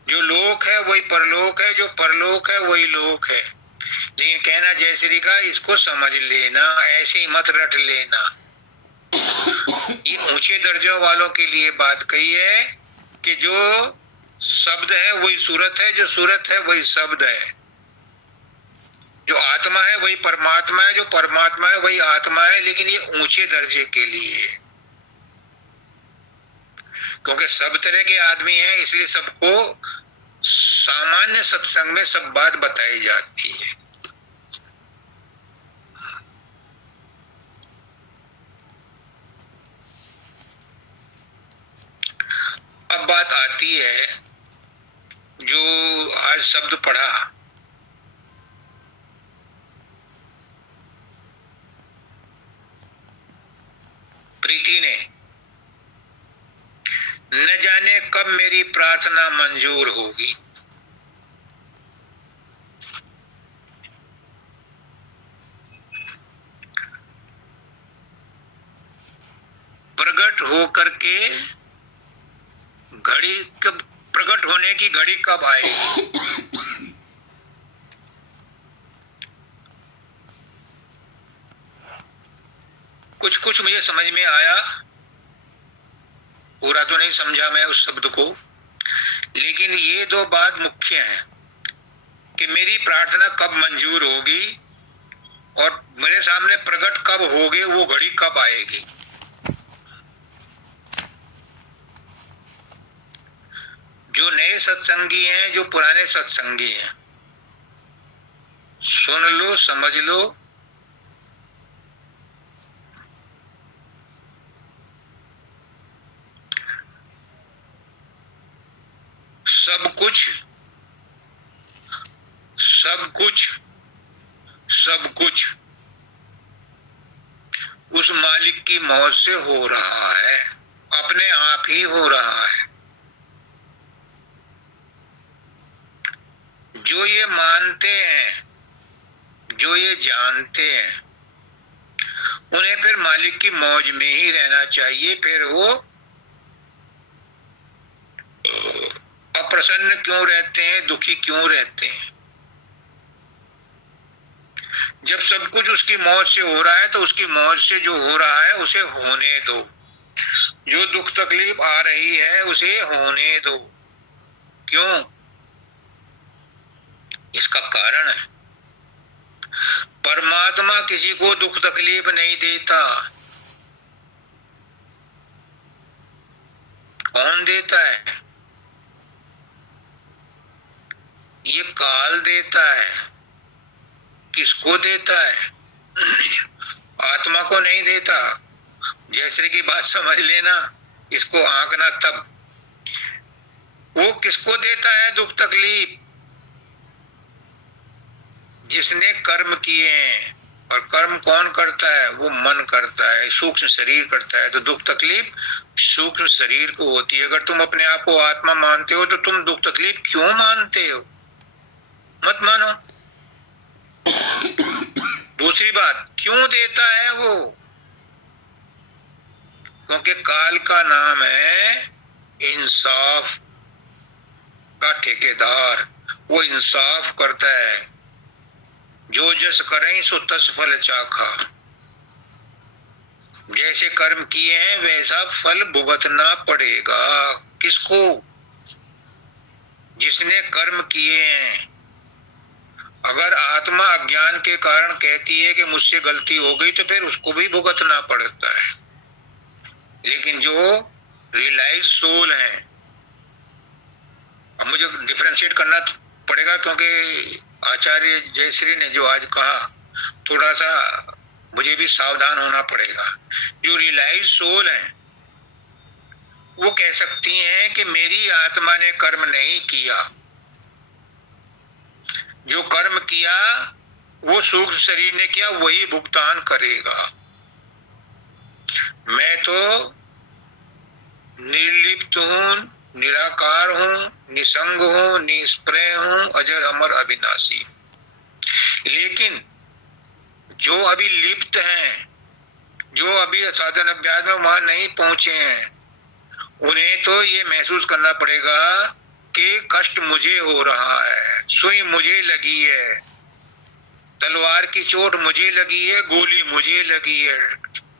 जो लोक है वही परलोक है, जो परलोक है वही लोक है। लेकिन कहना जय श्री का इसको समझ लेना, ऐसे ही मत रट लेना। ये ऊंचे दर्जों वालों के लिए बात कही है कि जो शब्द है वही सूरत है, जो सूरत है वही शब्द है, जो आत्मा है वही परमात्मा है, जो परमात्मा है वही आत्मा है। लेकिन ये ऊंचे दर्जे के लिए, क्योंकि सब तरह के आदमी हैं, इसलिए सबको सामान्य सत्संग में सब बात बताई जाती है। अब बात आती है जो आज शब्द पढ़ा, प्रीति ने, न जाने कब मेरी प्रार्थना मंजूर होगी। प्रकट होकर के घड़ी कब, प्रकट होने की घड़ी कब आएगी? कुछ कुछ मुझे समझ में आया, पूरा तो नहीं समझा मैं उस शब्द को, लेकिन ये दो बात मुख्य हैं कि मेरी प्रार्थना कब मंजूर होगी और मेरे सामने प्रकट कब होगे, वो घड़ी कब आएगी। जो नए सत्संगी हैं, जो पुराने सत्संगी हैं, सुन लो, समझ लो। सब कुछ सब कुछ सब कुछ उस मालिक की मौत से हो रहा है, अपने आप ही हो रहा है। जो ये मानते हैं, जो ये जानते हैं, उन्हें फिर मालिक की मौज में ही रहना चाहिए। फिर वो अप्रसन्न क्यों रहते हैं, दुखी क्यों रहते हैं? जब सब कुछ उसकी मौज से हो रहा है तो उसकी मौज से जो हो रहा है उसे होने दो। जो दुख तकलीफ आ रही है उसे होने दो। क्यों? इसका कारण है, परमात्मा किसी को दुख तकलीफ नहीं देता। कौन देता है? ये काल देता है। किसको देता है? आत्मा को नहीं देता। जयश्री की बात समझ लेना, इसको आंकना तब। वो किसको देता है दुख तकलीफ? जिसने कर्म किए हैं। और कर्म कौन करता है? वो मन करता है, सूक्ष्म शरीर करता है। तो दुख तकलीफ सूक्ष्म शरीर को होती है। अगर तुम अपने आप को आत्मा मानते हो तो तुम दुख तकलीफ क्यों मानते हो? मत मानो। दूसरी बात, क्यों देता है वो? क्योंकि काल का नाम है इंसाफ का ठेकेदार। वो इंसाफ करता है। जो जस करें सो तस फल चाखा। जैसे कर्म किए हैं वैसा फल भुगतना पड़ेगा। किसको? जिसने कर्म किए हैं। अगर आत्मा अज्ञान के कारण कहती है कि मुझसे गलती हो गई तो फिर उसको भी भुगतना पड़ता है। लेकिन जो रियलाइज सोल है, अब मुझे डिफरेंशिएट करना पड़ेगा क्योंकि आचार्य जयश्री ने जो आज कहा थोड़ा सा मुझे भी सावधान होना पड़ेगा। जो रियलाइज सोल है वो कह सकती हैं कि मेरी आत्मा ने कर्म नहीं किया। जो कर्म किया वो सूक्ष्म शरीर ने किया, वही भुगतान करेगा। मैं तो निर्लिप्त हूं, निराकार हूं, निसंग हूं, निष्प्रय हूं, अजर अमर अविनाशी। लेकिन जो अभी लिप्त हैं, जो अभी साधन अभ्यास में वहां नहीं पहुंचे हैं, उन्हें तो ये महसूस करना पड़ेगा कि कष्ट मुझे हो रहा है, सुई मुझे लगी है, तलवार की चोट मुझे लगी है, गोली मुझे लगी है,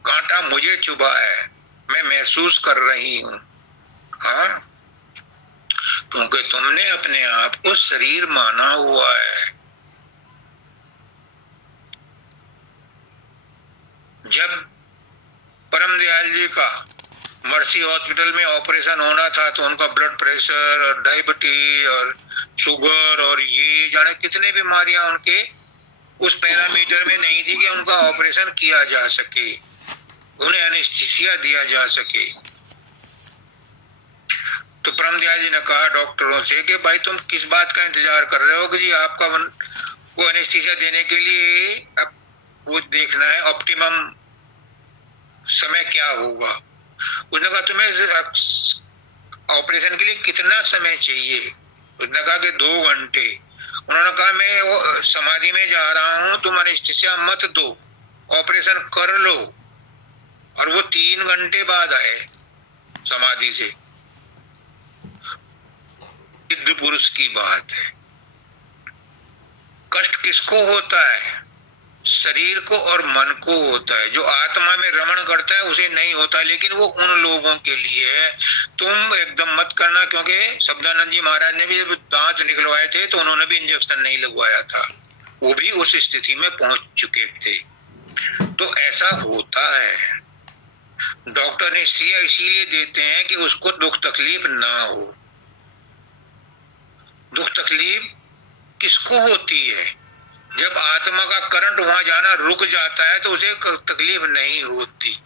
कांटा मुझे चुभा है, मैं महसूस कर रही हूं। हाँ, क्योंकि तुमने अपने आप को शरीर माना हुआ है। जब परम दयाल जी का मर्सी हॉस्पिटल में ऑपरेशन होना था तो उनका ब्लड प्रेशर और डायबिटीज और शुगर और ये जाने कितने बीमारियां उनके उस पैरामीटर में नहीं थी कि उनका ऑपरेशन किया जा सके, उन्हें एनेस्थीसिया दिया जा सके। तो परम दयाल जी ने कहा डॉक्टरों से कि भाई तुम किस बात का इंतजार कर रहे हो कि जी आपका वो एनेस्थीसिया देने के लिए अब वो देखना है ऑप्टिमम समय क्या होगा। उसने कहा तुम्हें ऑपरेशन के लिए कितना समय चाहिए? उसने कहा कि 2 घंटे। उन्होंने कहा मैं वो समाधि में जा रहा हूं, तुम एनेस्थीसिया मत दो, ऑपरेशन कर लो। और वो 3 घंटे बाद आए समाधि से। सिद्ध पुरुष की बात है। कष्ट किसको होता है? शरीर को और मन को होता है। जो आत्मा में रमण करता है उसे नहीं होता, लेकिन वो उन लोगों के लिए है। तुम एकदम मत करना, क्योंकि शब्दानंद जी महाराज ने भी जब दांत निकलवाए थे तो उन्होंने भी इंजेक्शन नहीं लगवाया था, वो भी उस स्थिति में पहुंच चुके थे। तो ऐसा होता है। डॉक्टर एनेस्थीसिया इसीलिए देते हैं कि उसको दुख तकलीफ ना हो। दुख तकलीफ किसको होती है? जब आत्मा का करंट वहां जाना रुक जाता है तो उसे तकलीफ नहीं होती।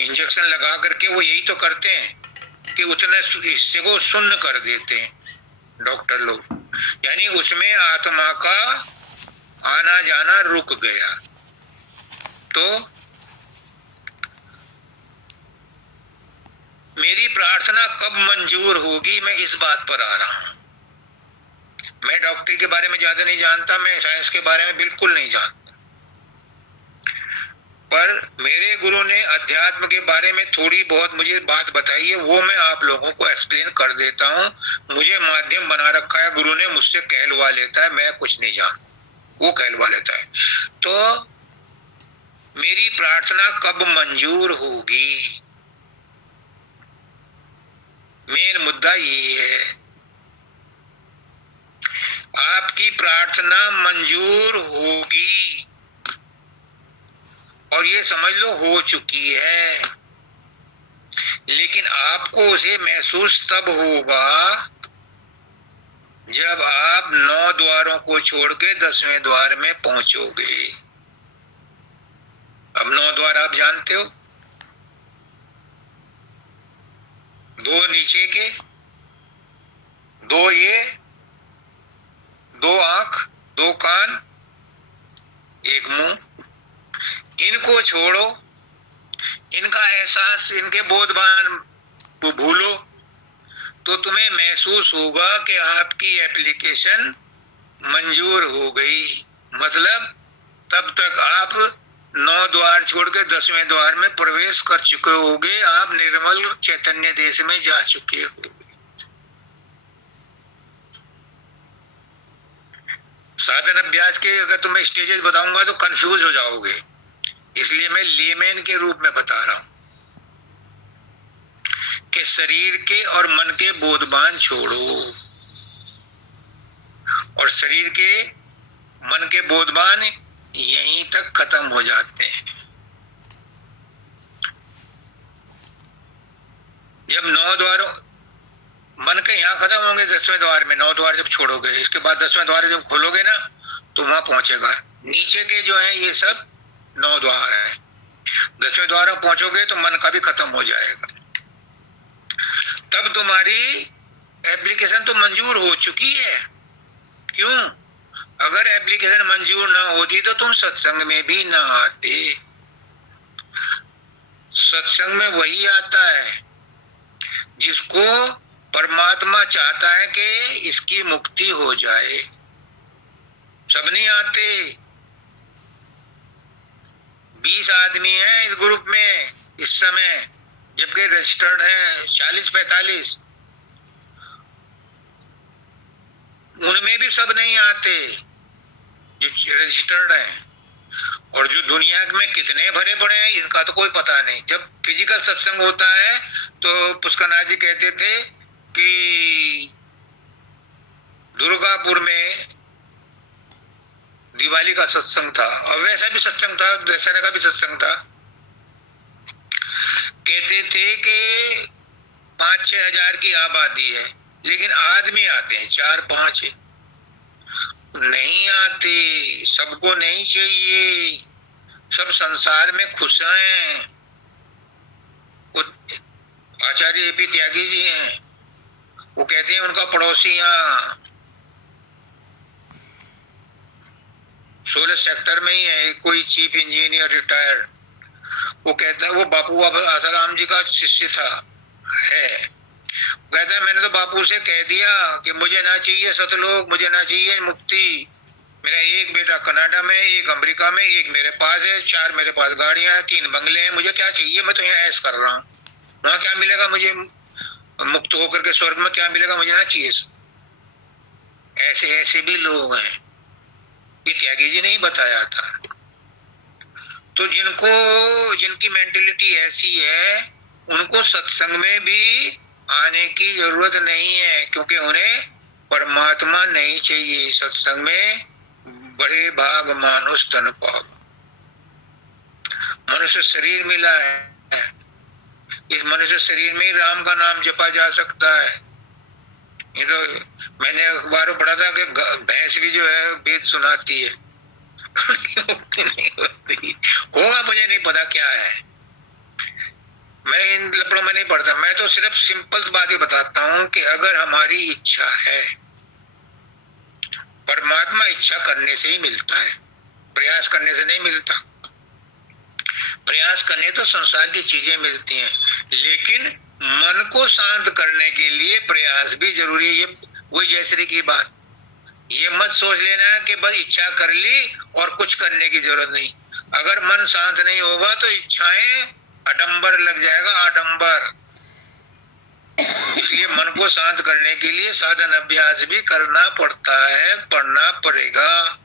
इंजेक्शन लगा करके वो यही तो करते हैं कि उतने हिस्से को शून्य कर देते हैं डॉक्टर लोग, यानी उसमें आत्मा का आना जाना रुक गया। तो मेरी प्रार्थना कब मंजूर होगी, मैं इस बात पर आ रहा हूं। मैं डॉक्टरी के बारे में ज्यादा नहीं जानता, मैं साइंस के बारे में बिल्कुल नहीं जानता, पर मेरे गुरु ने अध्यात्म के बारे में थोड़ी बहुत मुझे बात बताई है, वो मैं आप लोगों को एक्सप्लेन कर देता हूं। मुझे माध्यम बना रखा है गुरु ने, मुझसे कहलवा लेता है, मैं कुछ नहीं जानता, वो कहलवा लेता है। तो मेरी प्रार्थना कब मंजूर होगी, मेन मुद्दा ये है। आपकी प्रार्थना मंजूर होगी और ये समझ लो हो चुकी है, लेकिन आपको उसे महसूस तब होगा जब आप 9 द्वारों को छोड़ के 10वें द्वार में पहुंचोगे। अब 9 द्वार आप जानते हो, 2 नीचे के, 2 ये, 2 आंख, 2 कान, 1 मुंह। इनको छोड़ो, इनका एहसास, इनके बोधभान भूलो, तो तुम्हें महसूस होगा कि आपकी एप्लीकेशन मंजूर हो गई। मतलब तब तक आप 9 द्वार छोड़ के 10वें द्वार में प्रवेश कर चुके होगे, आप निर्मल चैतन्य देश में जा चुके होगे। साधन अभ्यास के अगर तुम्हें स्टेजेस बताऊंगा तो कंफ्यूज हो जाओगे, इसलिए मैं लेमैन के रूप में बता रहा हूं कि शरीर के और मन के बोधभान छोड़ो, और शरीर के मन के बोधभान यहीं तक खत्म हो जाते हैं। जब 9 द्वारों मन के यहाँ खत्म होंगे 10वें द्वार में, 9 द्वार जब छोड़ोगे, इसके बाद 10वें द्वार जब खोलोगे ना तो वहां पहुंचेगा। नीचे के जो है ये सब 9 द्वार है, 10वें द्वार में पहुंचोगे तो मन का भी खत्म हो जाएगा। तब तुम्हारी एप्लीकेशन तो मंजूर हो चुकी है। क्यों? अगर एप्लीकेशन मंजूर ना होती तो तुम सत्संग में भी ना आते। सत्संग में वही आता है जिसको परमात्मा चाहता है कि इसकी मुक्ति हो जाए। सब नहीं आते। 20 आदमी हैं इस ग्रुप में इस समय, जबकि रजिस्टर्ड है 40-45। उनमें भी सब नहीं आते जो रजिस्टर्ड हैं, और जो दुनिया में कितने भरे पड़े हैं इनका तो कोई पता नहीं। जब फिजिकल सत्संग होता है तो पुष्करनाथ जी कहते थे कि दुर्गापुर में दिवाली का सत्संग था, और वैसा भी सत्संग था, दशहरा का भी सत्संग था। कहते थे कि 5-6 हजार की आबादी है, लेकिन आदमी आते हैं 4-5। नहीं आते, सबको नहीं चाहिए, सब संसार में खुश हैं। आचार्य AP त्यागी जी हैं, वो कहते हैं उनका पड़ोसी यहाँ 16 सेक्टर में ही है, कोई चीफ इंजीनियर रिटायर्ड। वो कहता है, वो बापू आसाराम जी का शिष्य था है, कहता है मैंने तो बापू से कह दिया कि मुझे ना चाहिए सतलोक, मुझे ना चाहिए मुक्ति। मेरा एक बेटा कनाडा में, एक अमेरिका में, एक मेरे पास है, 4 मेरे पास गाड़ियां हैं, 3 बंगले हैं, मुझे क्या चाहिए? मैं तो यहाँ ऐश कर रहा हूँ, वहां क्या मिलेगा मुझे? मुक्त होकर के स्वर्ग में क्या मिलेगा? मुझे ना चाहिए। ऐसे ऐसे भी लोग हैं, ये त्यागी जी ने ही बताया था। तो जिनकी मेंटेलिटी ऐसी है उनको सत्संग में भी आने की जरूरत नहीं है, क्योंकि उन्हें परमात्मा नहीं चाहिए। सत्संग में बड़े भाग मानुष तन पाओ, मनुष्य शरीर मिला है, इस मनुष्य शरीर में राम का नाम जपा जा सकता है। ये तो मैंने अखबार में पढ़ा था कि भैंस भी जो है वेद सुनाती है। नहीं होती होगा, मुझे नहीं पता क्या है, मैं इन लफड़ों में नहीं पढ़ता। मैं तो सिर्फ सिंपल बातें बताता हूं कि अगर हमारी इच्छा है, परमात्मा इच्छा करने से ही मिलता है, प्रयास करने से नहीं मिलता। प्रयास करने तो संसार की चीजें मिलती हैं, लेकिन मन को शांत करने के लिए प्रयास भी जरूरी है। ये वही जयश्री की बात, ये मत सोच लेना कि बस इच्छा कर ली और कुछ करने की जरूरत नहीं। अगर मन शांत नहीं होगा तो इच्छाएं आडंबर लग जाएगा, आडंबर। इसलिए मन को शांत करने के लिए साधन अभ्यास भी करना पड़ता है, पढ़ना पड़ेगा,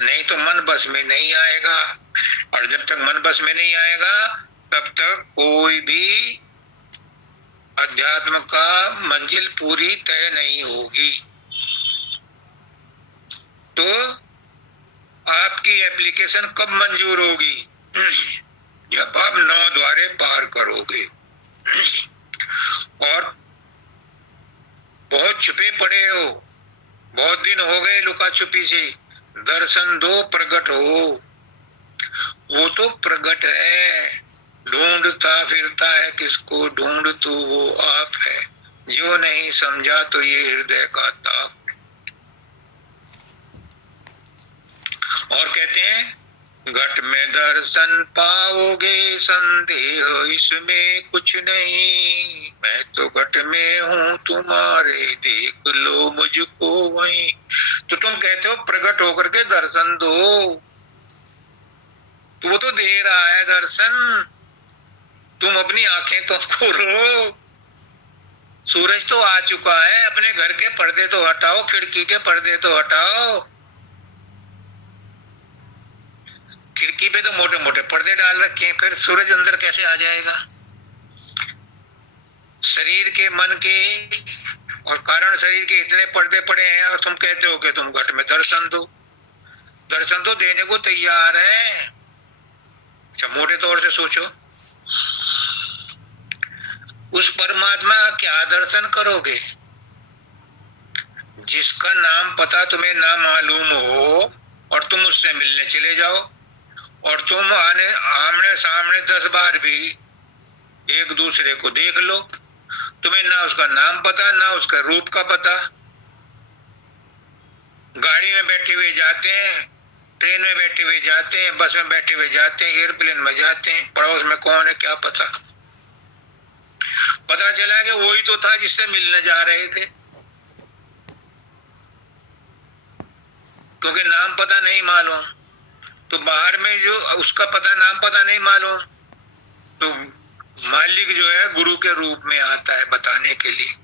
नहीं तो मन बस में नहीं आएगा। और जब तक मन बस में नहीं आएगा तब तक कोई भी अध्यात्म का मंजिल पूरी तय नहीं होगी। तो आपकी एप्लीकेशन कब मंजूर होगी? जब आप 9 द्वारे पार करोगे। और बहुत छुपे पड़े हो, बहुत दिन हो गए लुका छुपी से, दर्शन दो, प्रकट हो। वो तो प्रकट है, ढूंढता फिरता है किसको? ढूंढ तू वो आप है, जो नहीं समझा तो ये हृदय का ताप। और कहते हैं घट में दर्शन पाओगे, संदेह इसमें कुछ नहीं। मैं तो घट में हूँ तुम्हारे, देख लो मुझको वहीं। तो तुम कहते हो प्रकट होकर के दर्शन दो, तो वो तो दे रहा है दर्शन, तुम अपनी आंखें तो खोलो। सूरज तो आ चुका है, अपने घर के पर्दे तो हटाओ, खिड़की के पर्दे तो हटाओ। खिड़की पे तो मोटे मोटे पर्दे डाल रखे हैं, फिर सूरज अंदर कैसे आ जाएगा? शरीर के, मन के और कारण शरीर के इतने पर्दे पड़े हैं, और तुम कहते हो कि तुम घट में दर्शन दो। दर्शन तो देने को तैयार है। अच्छा, मोटे तौर से सोचो, उस परमात्मा का क्या दर्शन करोगे जिसका नाम पता तुम्हें ना मालूम हो, और तुम उससे मिलने चले जाओ, और तुम आमने सामने 10 बार भी एक दूसरे को देख लो, तुम्हें ना उसका नाम पता ना उसका रूप का पता। गाड़ी में बैठे हुए जाते हैं, ट्रेन में बैठे हुए जाते हैं, बस में बैठे हुए जाते हैं, एयरप्लेन में जाते हैं, पड़ोस में कौन है क्या पता। पता चला कि वही तो था जिससे मिलने जा रहे थे, क्योंकि नाम पता नहीं मालूम। तो बाहर में जो उसका पता, नाम पता नहीं मालूम, तो मालिक जो है गुरु के रूप में आता है बताने के लिए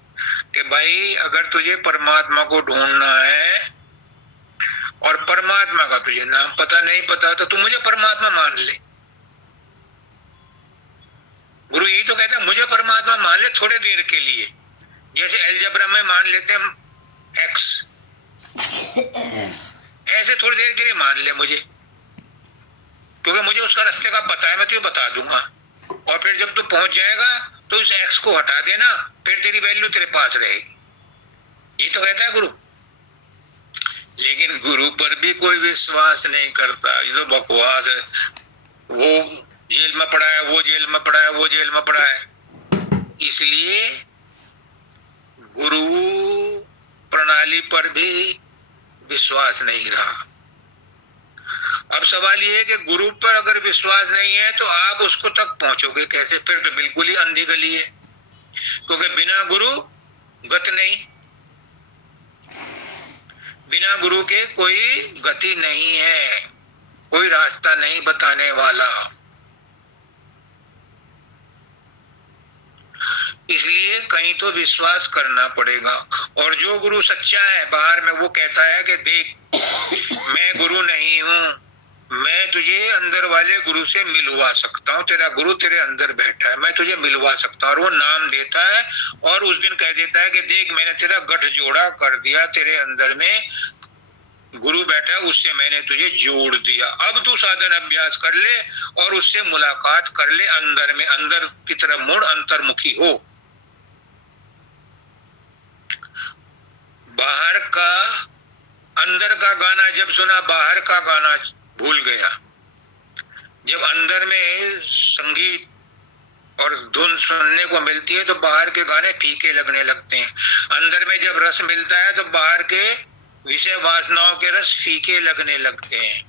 कि भाई अगर तुझे परमात्मा को ढूंढना है और परमात्मा का तुझे नाम पता नहीं पता, तो तू मुझे परमात्मा मान ले। गुरु यही तो कहता है, मुझे परमात्मा मान ले थोड़े देर के लिए, जैसे अलजेब्रा में मान लेते हैं एक्स, ऐसे थोड़ी देर के लिए मान ले मुझे, क्योंकि मुझे उसका रास्ते का पता है, मैं तुझे बता दूंगा। और फिर जब तू पहुंच जाएगा तो इस एक्स को हटा देना, फिर तेरी वैल्यू तेरे पास रहेगी। ये तो कहता है गुरु। लेकिन गुरु पर भी कोई विश्वास नहीं करता, ये तो बकवास है। वो जेल में पड़ा है, वो जेल में पड़ा है, वो जेल में पड़ा है। इसलिए गुरु प्रणाली पर भी विश्वास नहीं रहा। अब सवाल ये है कि गुरु पर अगर विश्वास नहीं है तो आप उसको तक पहुंचोगे कैसे? फिर तो बिल्कुल ही अंधी गली है, क्योंकि बिना गुरु गति नहीं, बिना गुरु के कोई गति नहीं है, कोई रास्ता नहीं बताने वाला। इसलिए कहीं तो विश्वास करना पड़ेगा। और जो गुरु सच्चा है बाहर में, वो कहता है कि देख मैं गुरु नहीं हूं, मैं तुझे अंदर वाले गुरु से मिलवा सकता हूँ, तेरा गुरु तेरे अंदर बैठा है, मैं तुझे मिलवा सकता हूँ। और वो नाम देता है और उस दिन कह देता है कि देख मैंने तेरा गठजोड़ा कर दिया, तेरे अंदर में गुरु बैठा है, उससे मैंने तुझे जोड़ दिया। अब तू साधन अभ्यास कर ले और उससे मुलाकात कर ले, अंदर में, अंदर की तरफ मुड़, अंतर्मुखी हो। बाहर का, अंदर का गाना जब सुना, बाहर का गाना भूल गया। जब अंदर में संगीत और धुन सुनने को मिलती है तो बाहर के गाने फीके लगने लगते हैं। अंदर में जब रस मिलता है तो बाहर के विषय वासनाओं के रस फीके लगने लगते हैं।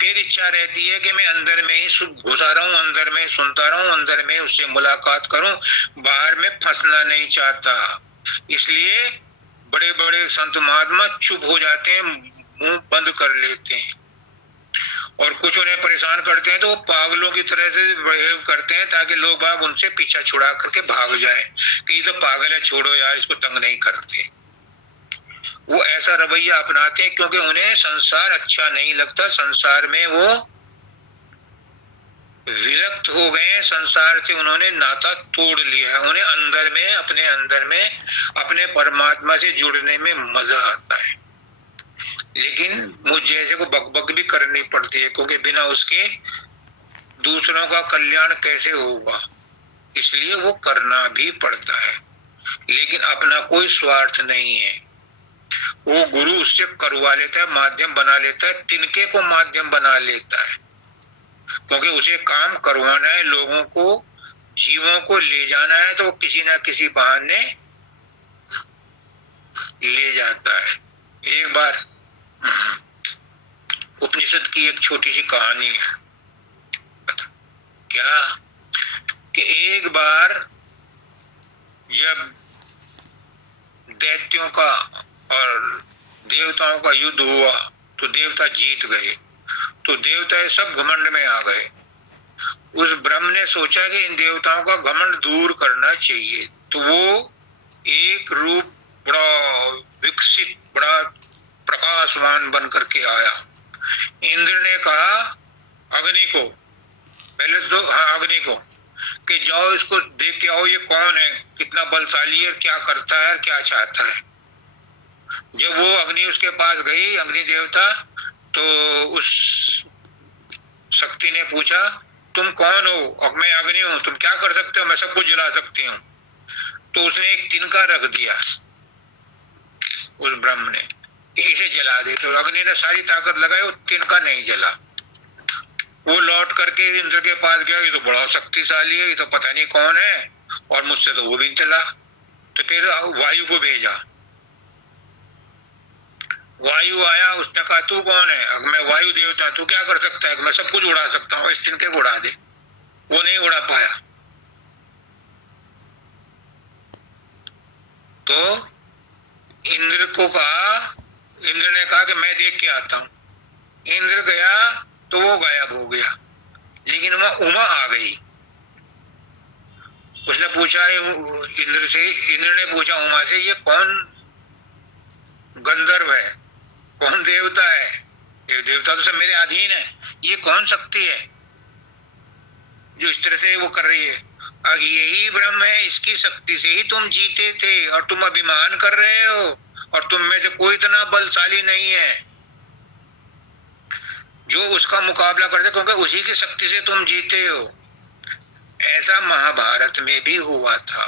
फिर इच्छा रहती है कि मैं अंदर में ही घुसा रहूं, अंदर में सुनता रहूं, अंदर में उससे मुलाकात करूं, बाहर में फंसना नहीं चाहता। इसलिए बड़े बड़े संत महात्मा चुप हो जाते हैं, मुंह बंद कर लेते हैं, और कुछ उन्हें परेशान करते हैं तो वो पागलों की तरह से बिहेव करते हैं ताकि लोग बाग उनसे पीछा छुड़ा करके भाग जाएं कि ये तो पागल है, छोड़ो यार, इसको तंग नहीं करते। वो ऐसा रवैया अपनाते हैं क्योंकि उन्हें संसार अच्छा नहीं लगता, संसार में वो विरक्त हो गए, संसार से उन्होंने नाता तोड़ लिया है। उन्हें अंदर में, अपने अंदर में अपने परमात्मा से जुड़ने में मजा आता है, लेकिन मुझ जैसे को बकबक भी करनी पड़ती है, क्योंकि बिना उसके दूसरों का कल्याण कैसे होगा, इसलिए वो करना भी पड़ता है। लेकिन अपना कोई स्वार्थ नहीं है, वो गुरु उससे करवा लेता है, माध्यम बना लेता है, तिनके को माध्यम बना लेता है, क्योंकि उसे काम करवाना है, लोगों को, जीवों को ले जाना है, तो वो किसी ना किसी बहाने ले जाता है। एक बार उपनिषद की एक छोटी सी कहानी है। क्या कि एक बार जब दैत्यों का और देवताओं का युद्ध हुआ तो देवता जीत गए, तो देवता सब घमंड में आ गए। उस ब्रह्म ने सोचा कि इन देवताओं का घमंड दूर करना चाहिए, तो वो एक रूप बड़ा विकसित, बड़ा प्रकाशवान बन करके आया। इंद्र ने कहा अग्नि को, पहले तो हाँ अग्नि को, कि जाओ इसको देख के आओ, ये कौन है, कितना बलशाली है, क्या करता है, क्या चाहता है। जब वो अग्नि उसके पास गई, अग्नि देवता, तो उस शक्ति ने पूछा तुम कौन हो? अब मैं अग्नि हूं, तुम क्या कर सकते हो? मैं सब कुछ जला सकती हूँ। तो उसने एक तिनका रख दिया उस ब्रह्म ने, इसे जला दे। तो अग्नि ने सारी ताकत लगाई, वो तिनका नहीं जला। वो लौट करके इंद्र के पास गया, ये तो बड़ा शक्तिशाली है, ये तो पता नहीं कौन है, और मुझसे तो वो भी चला। तो फिर वायु को भेजा, वायु आया, उसने कहा तू कौन है? अब मैं वायु देवता, तू क्या कर सकता है? मैं सब कुछ उड़ा सकता हूँ, इस तिनके को उड़ा दे। वो नहीं उड़ा पाया। तो इंद्र को कहा, इंद्र ने कहा कि मैं देख के आता हूं। इंद्र गया तो वो गायब हो गया, लेकिन वहां उमा आ गई। उसने पूछा इंद्र से, इंद्र ने पूछा उमा से, ये कौन गंधर्व है, कौन देवता है? ये देवता तो सब मेरे अधीन है, ये कौन शक्ति है जो इस तरह से वो कर रही है? अब यही ब्रह्म है, इसकी शक्ति से ही तुम जीते थे, और तुम अभिमान कर रहे हो, और तुम में से कोई इतना बलशाली नहीं है जो उसका मुकाबला कर दे, क्योंकि उसी की शक्ति से तुम जीते हो। ऐसा महाभारत में भी हुआ था।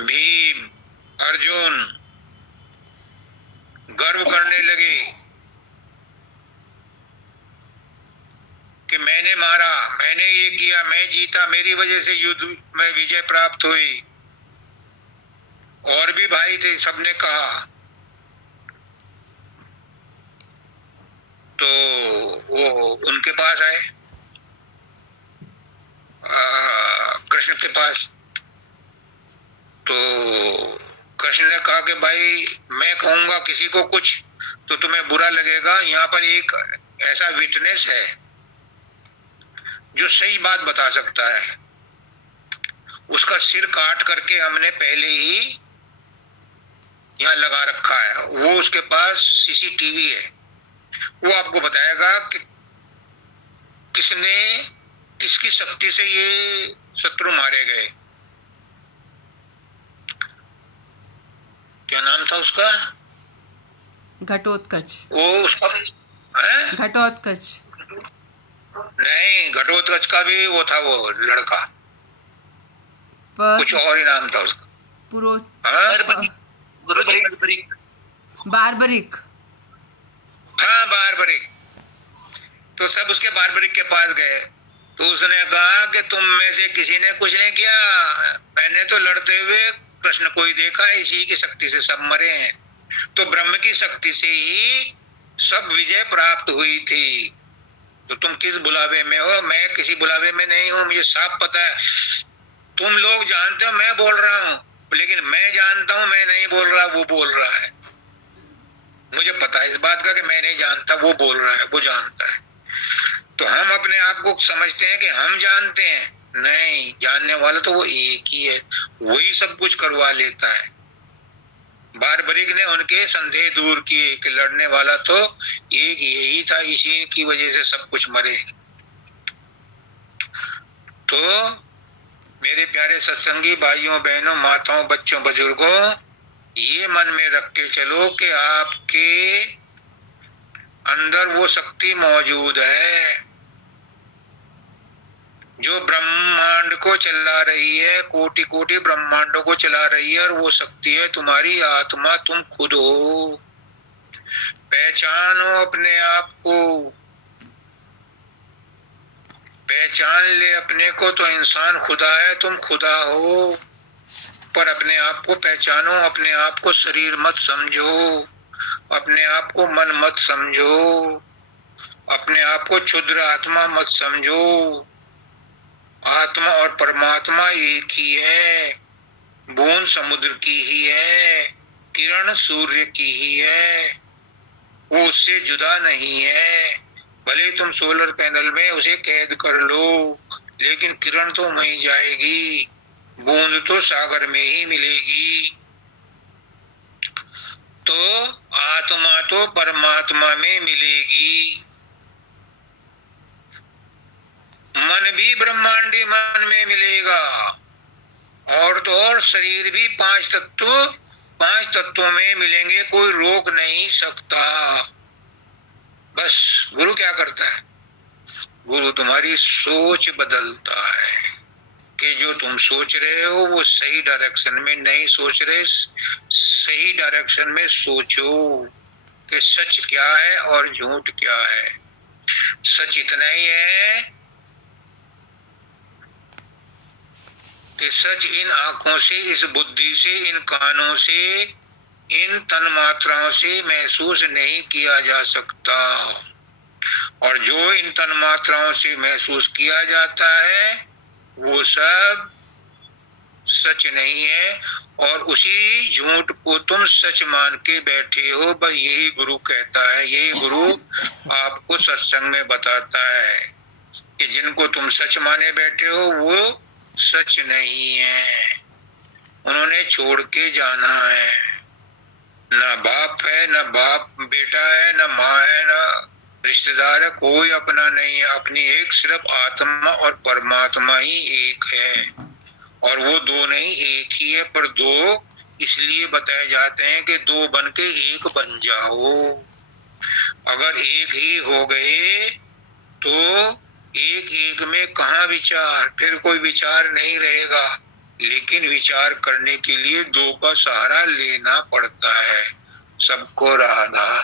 भीम, अर्जुन गर्व करने लगे कि मैंने मारा, मैंने ये किया, मैं जीता, मेरी वजह से युद्ध में विजय प्राप्त हुई। और भी भाई थे, सबने कहा। तो वो उनके पास आए, कृष्ण के पास। तो कृष्ण ने कहा कि भाई मैं कहूंगा किसी को कुछ तो तुम्हें बुरा लगेगा, यहाँ पर एक ऐसा विटनेस है जो सही बात बता सकता है, उसका सिर काट करके हमने पहले ही यहाँ लगा रखा है, वो उसके पास सीसीटीवी है, वो आपको बताएगा कि किसने, किसकी शक्ति से ये शत्रु मारे गए। क्या नाम था उसका? घटोत्कच। वो उसका घटोत्कच नहीं, घटोत्कच का भी वो था, वो लड़का कुछ और ही नाम था उसका। बारबरिक। हाँ बारबरिक। तो सब उसके बारबरिक के पास गए, तो उसने कहा कि तुम में से किसी ने कुछ नहीं किया, मैंने तो लड़ते हुए कृष्ण को ही देखा, इसी की शक्ति से सब मरे हैं। तो ब्रह्म की शक्ति से ही सब विजय प्राप्त हुई थी। तो तुम किस बुलावे में हो? मैं किसी बुलावे में नहीं हूं, मुझे साफ पता है। तुम लोग जानते हो मैं बोल रहा हूं, लेकिन मैं जानता हूं मैं नहीं बोल रहा, वो बोल रहा है। मुझे पता है इस बात का कि मैं नहीं जानता, वो बोल रहा है, वो जानता है। तो हम अपने आप को समझते हैं कि हम जानते हैं, नहीं, जानने वाला तो वो एक ही है, वही सब कुछ करवा लेता है। बारबरिक ने उनके संदेह दूर किए कि लड़ने वाला तो एक यही था, इसी की वजह से सब कुछ मरे। तो मेरे प्यारे सत्संगी भाइयों बहनों, माताओं, बच्चों, बुजुर्गों, ये मन में रख के चलो कि आपके अंदर वो शक्ति मौजूद है जो ब्रह्मांड को चला रही है, कोटि कोटि ब्रह्मांडों को चला रही है, और वो शक्ति है तुम्हारी आत्मा, तुम खुद हो। पहचानो अपने आप को, पहचान ले अपने को, तो इंसान खुदा है, तुम खुदा हो। पर अपने आप को पहचानो, अपने आप को शरीर मत समझो, अपने आप को मन मत समझो। अपने आप को क्षुद्र आत्मा मत समझो। आत्मा और परमात्मा एक ही है, बूंद समुद्र की ही है, किरण सूर्य की ही है, वो उससे जुदा नहीं है। भले तुम सोलर पैनल में उसे कैद कर लो, लेकिन किरण तो वहीं जाएगी, बूंद तो सागर में ही मिलेगी। तो आत्मा तो परमात्मा में मिलेगी। मन भी ब्रह्मांडी मन में मिलेगा, और तो और शरीर भी पांच तत्वों में मिलेंगे, कोई रोक नहीं सकता। बस गुरु क्या करता है? गुरु तुम्हारी सोच बदलता है कि जो तुम सोच रहे हो वो सही डायरेक्शन में नहीं सोच रहे, सही डायरेक्शन में सोचो कि सच क्या है और झूठ क्या है। सच इतना ही है कि सच इन आंखों से, इस बुद्धि से, इन कानों से, इन तन मात्राओं से महसूस नहीं किया जा सकता, और जो इन तन मात्राओं से महसूस किया जाता है वो सब सच नहीं है, और उसी झूठ को तुम सच मान के बैठे हो। बस यही गुरु कहता है, यही गुरु आपको सत्संग में बताता है कि जिनको तुम सच माने बैठे हो वो सच नहीं है, उन्होंने छोड़ के जाना है। ना बाप है, ना बाप बेटा है, ना माँ है, ना रिश्तेदार है, कोई अपना नहीं है। अपनी एक सिर्फ आत्मा और परमात्मा ही एक है, और वो दो नहीं एक ही है। पर दो इसलिए बताए जाते हैं कि दो बन के एक बन जाओ। अगर एक ही हो गए तो एक एक में कहाँ विचार, फिर कोई विचार नहीं रहेगा। लेकिन विचार करने के लिए दो का सहारा लेना पड़ता है। सबको राधा।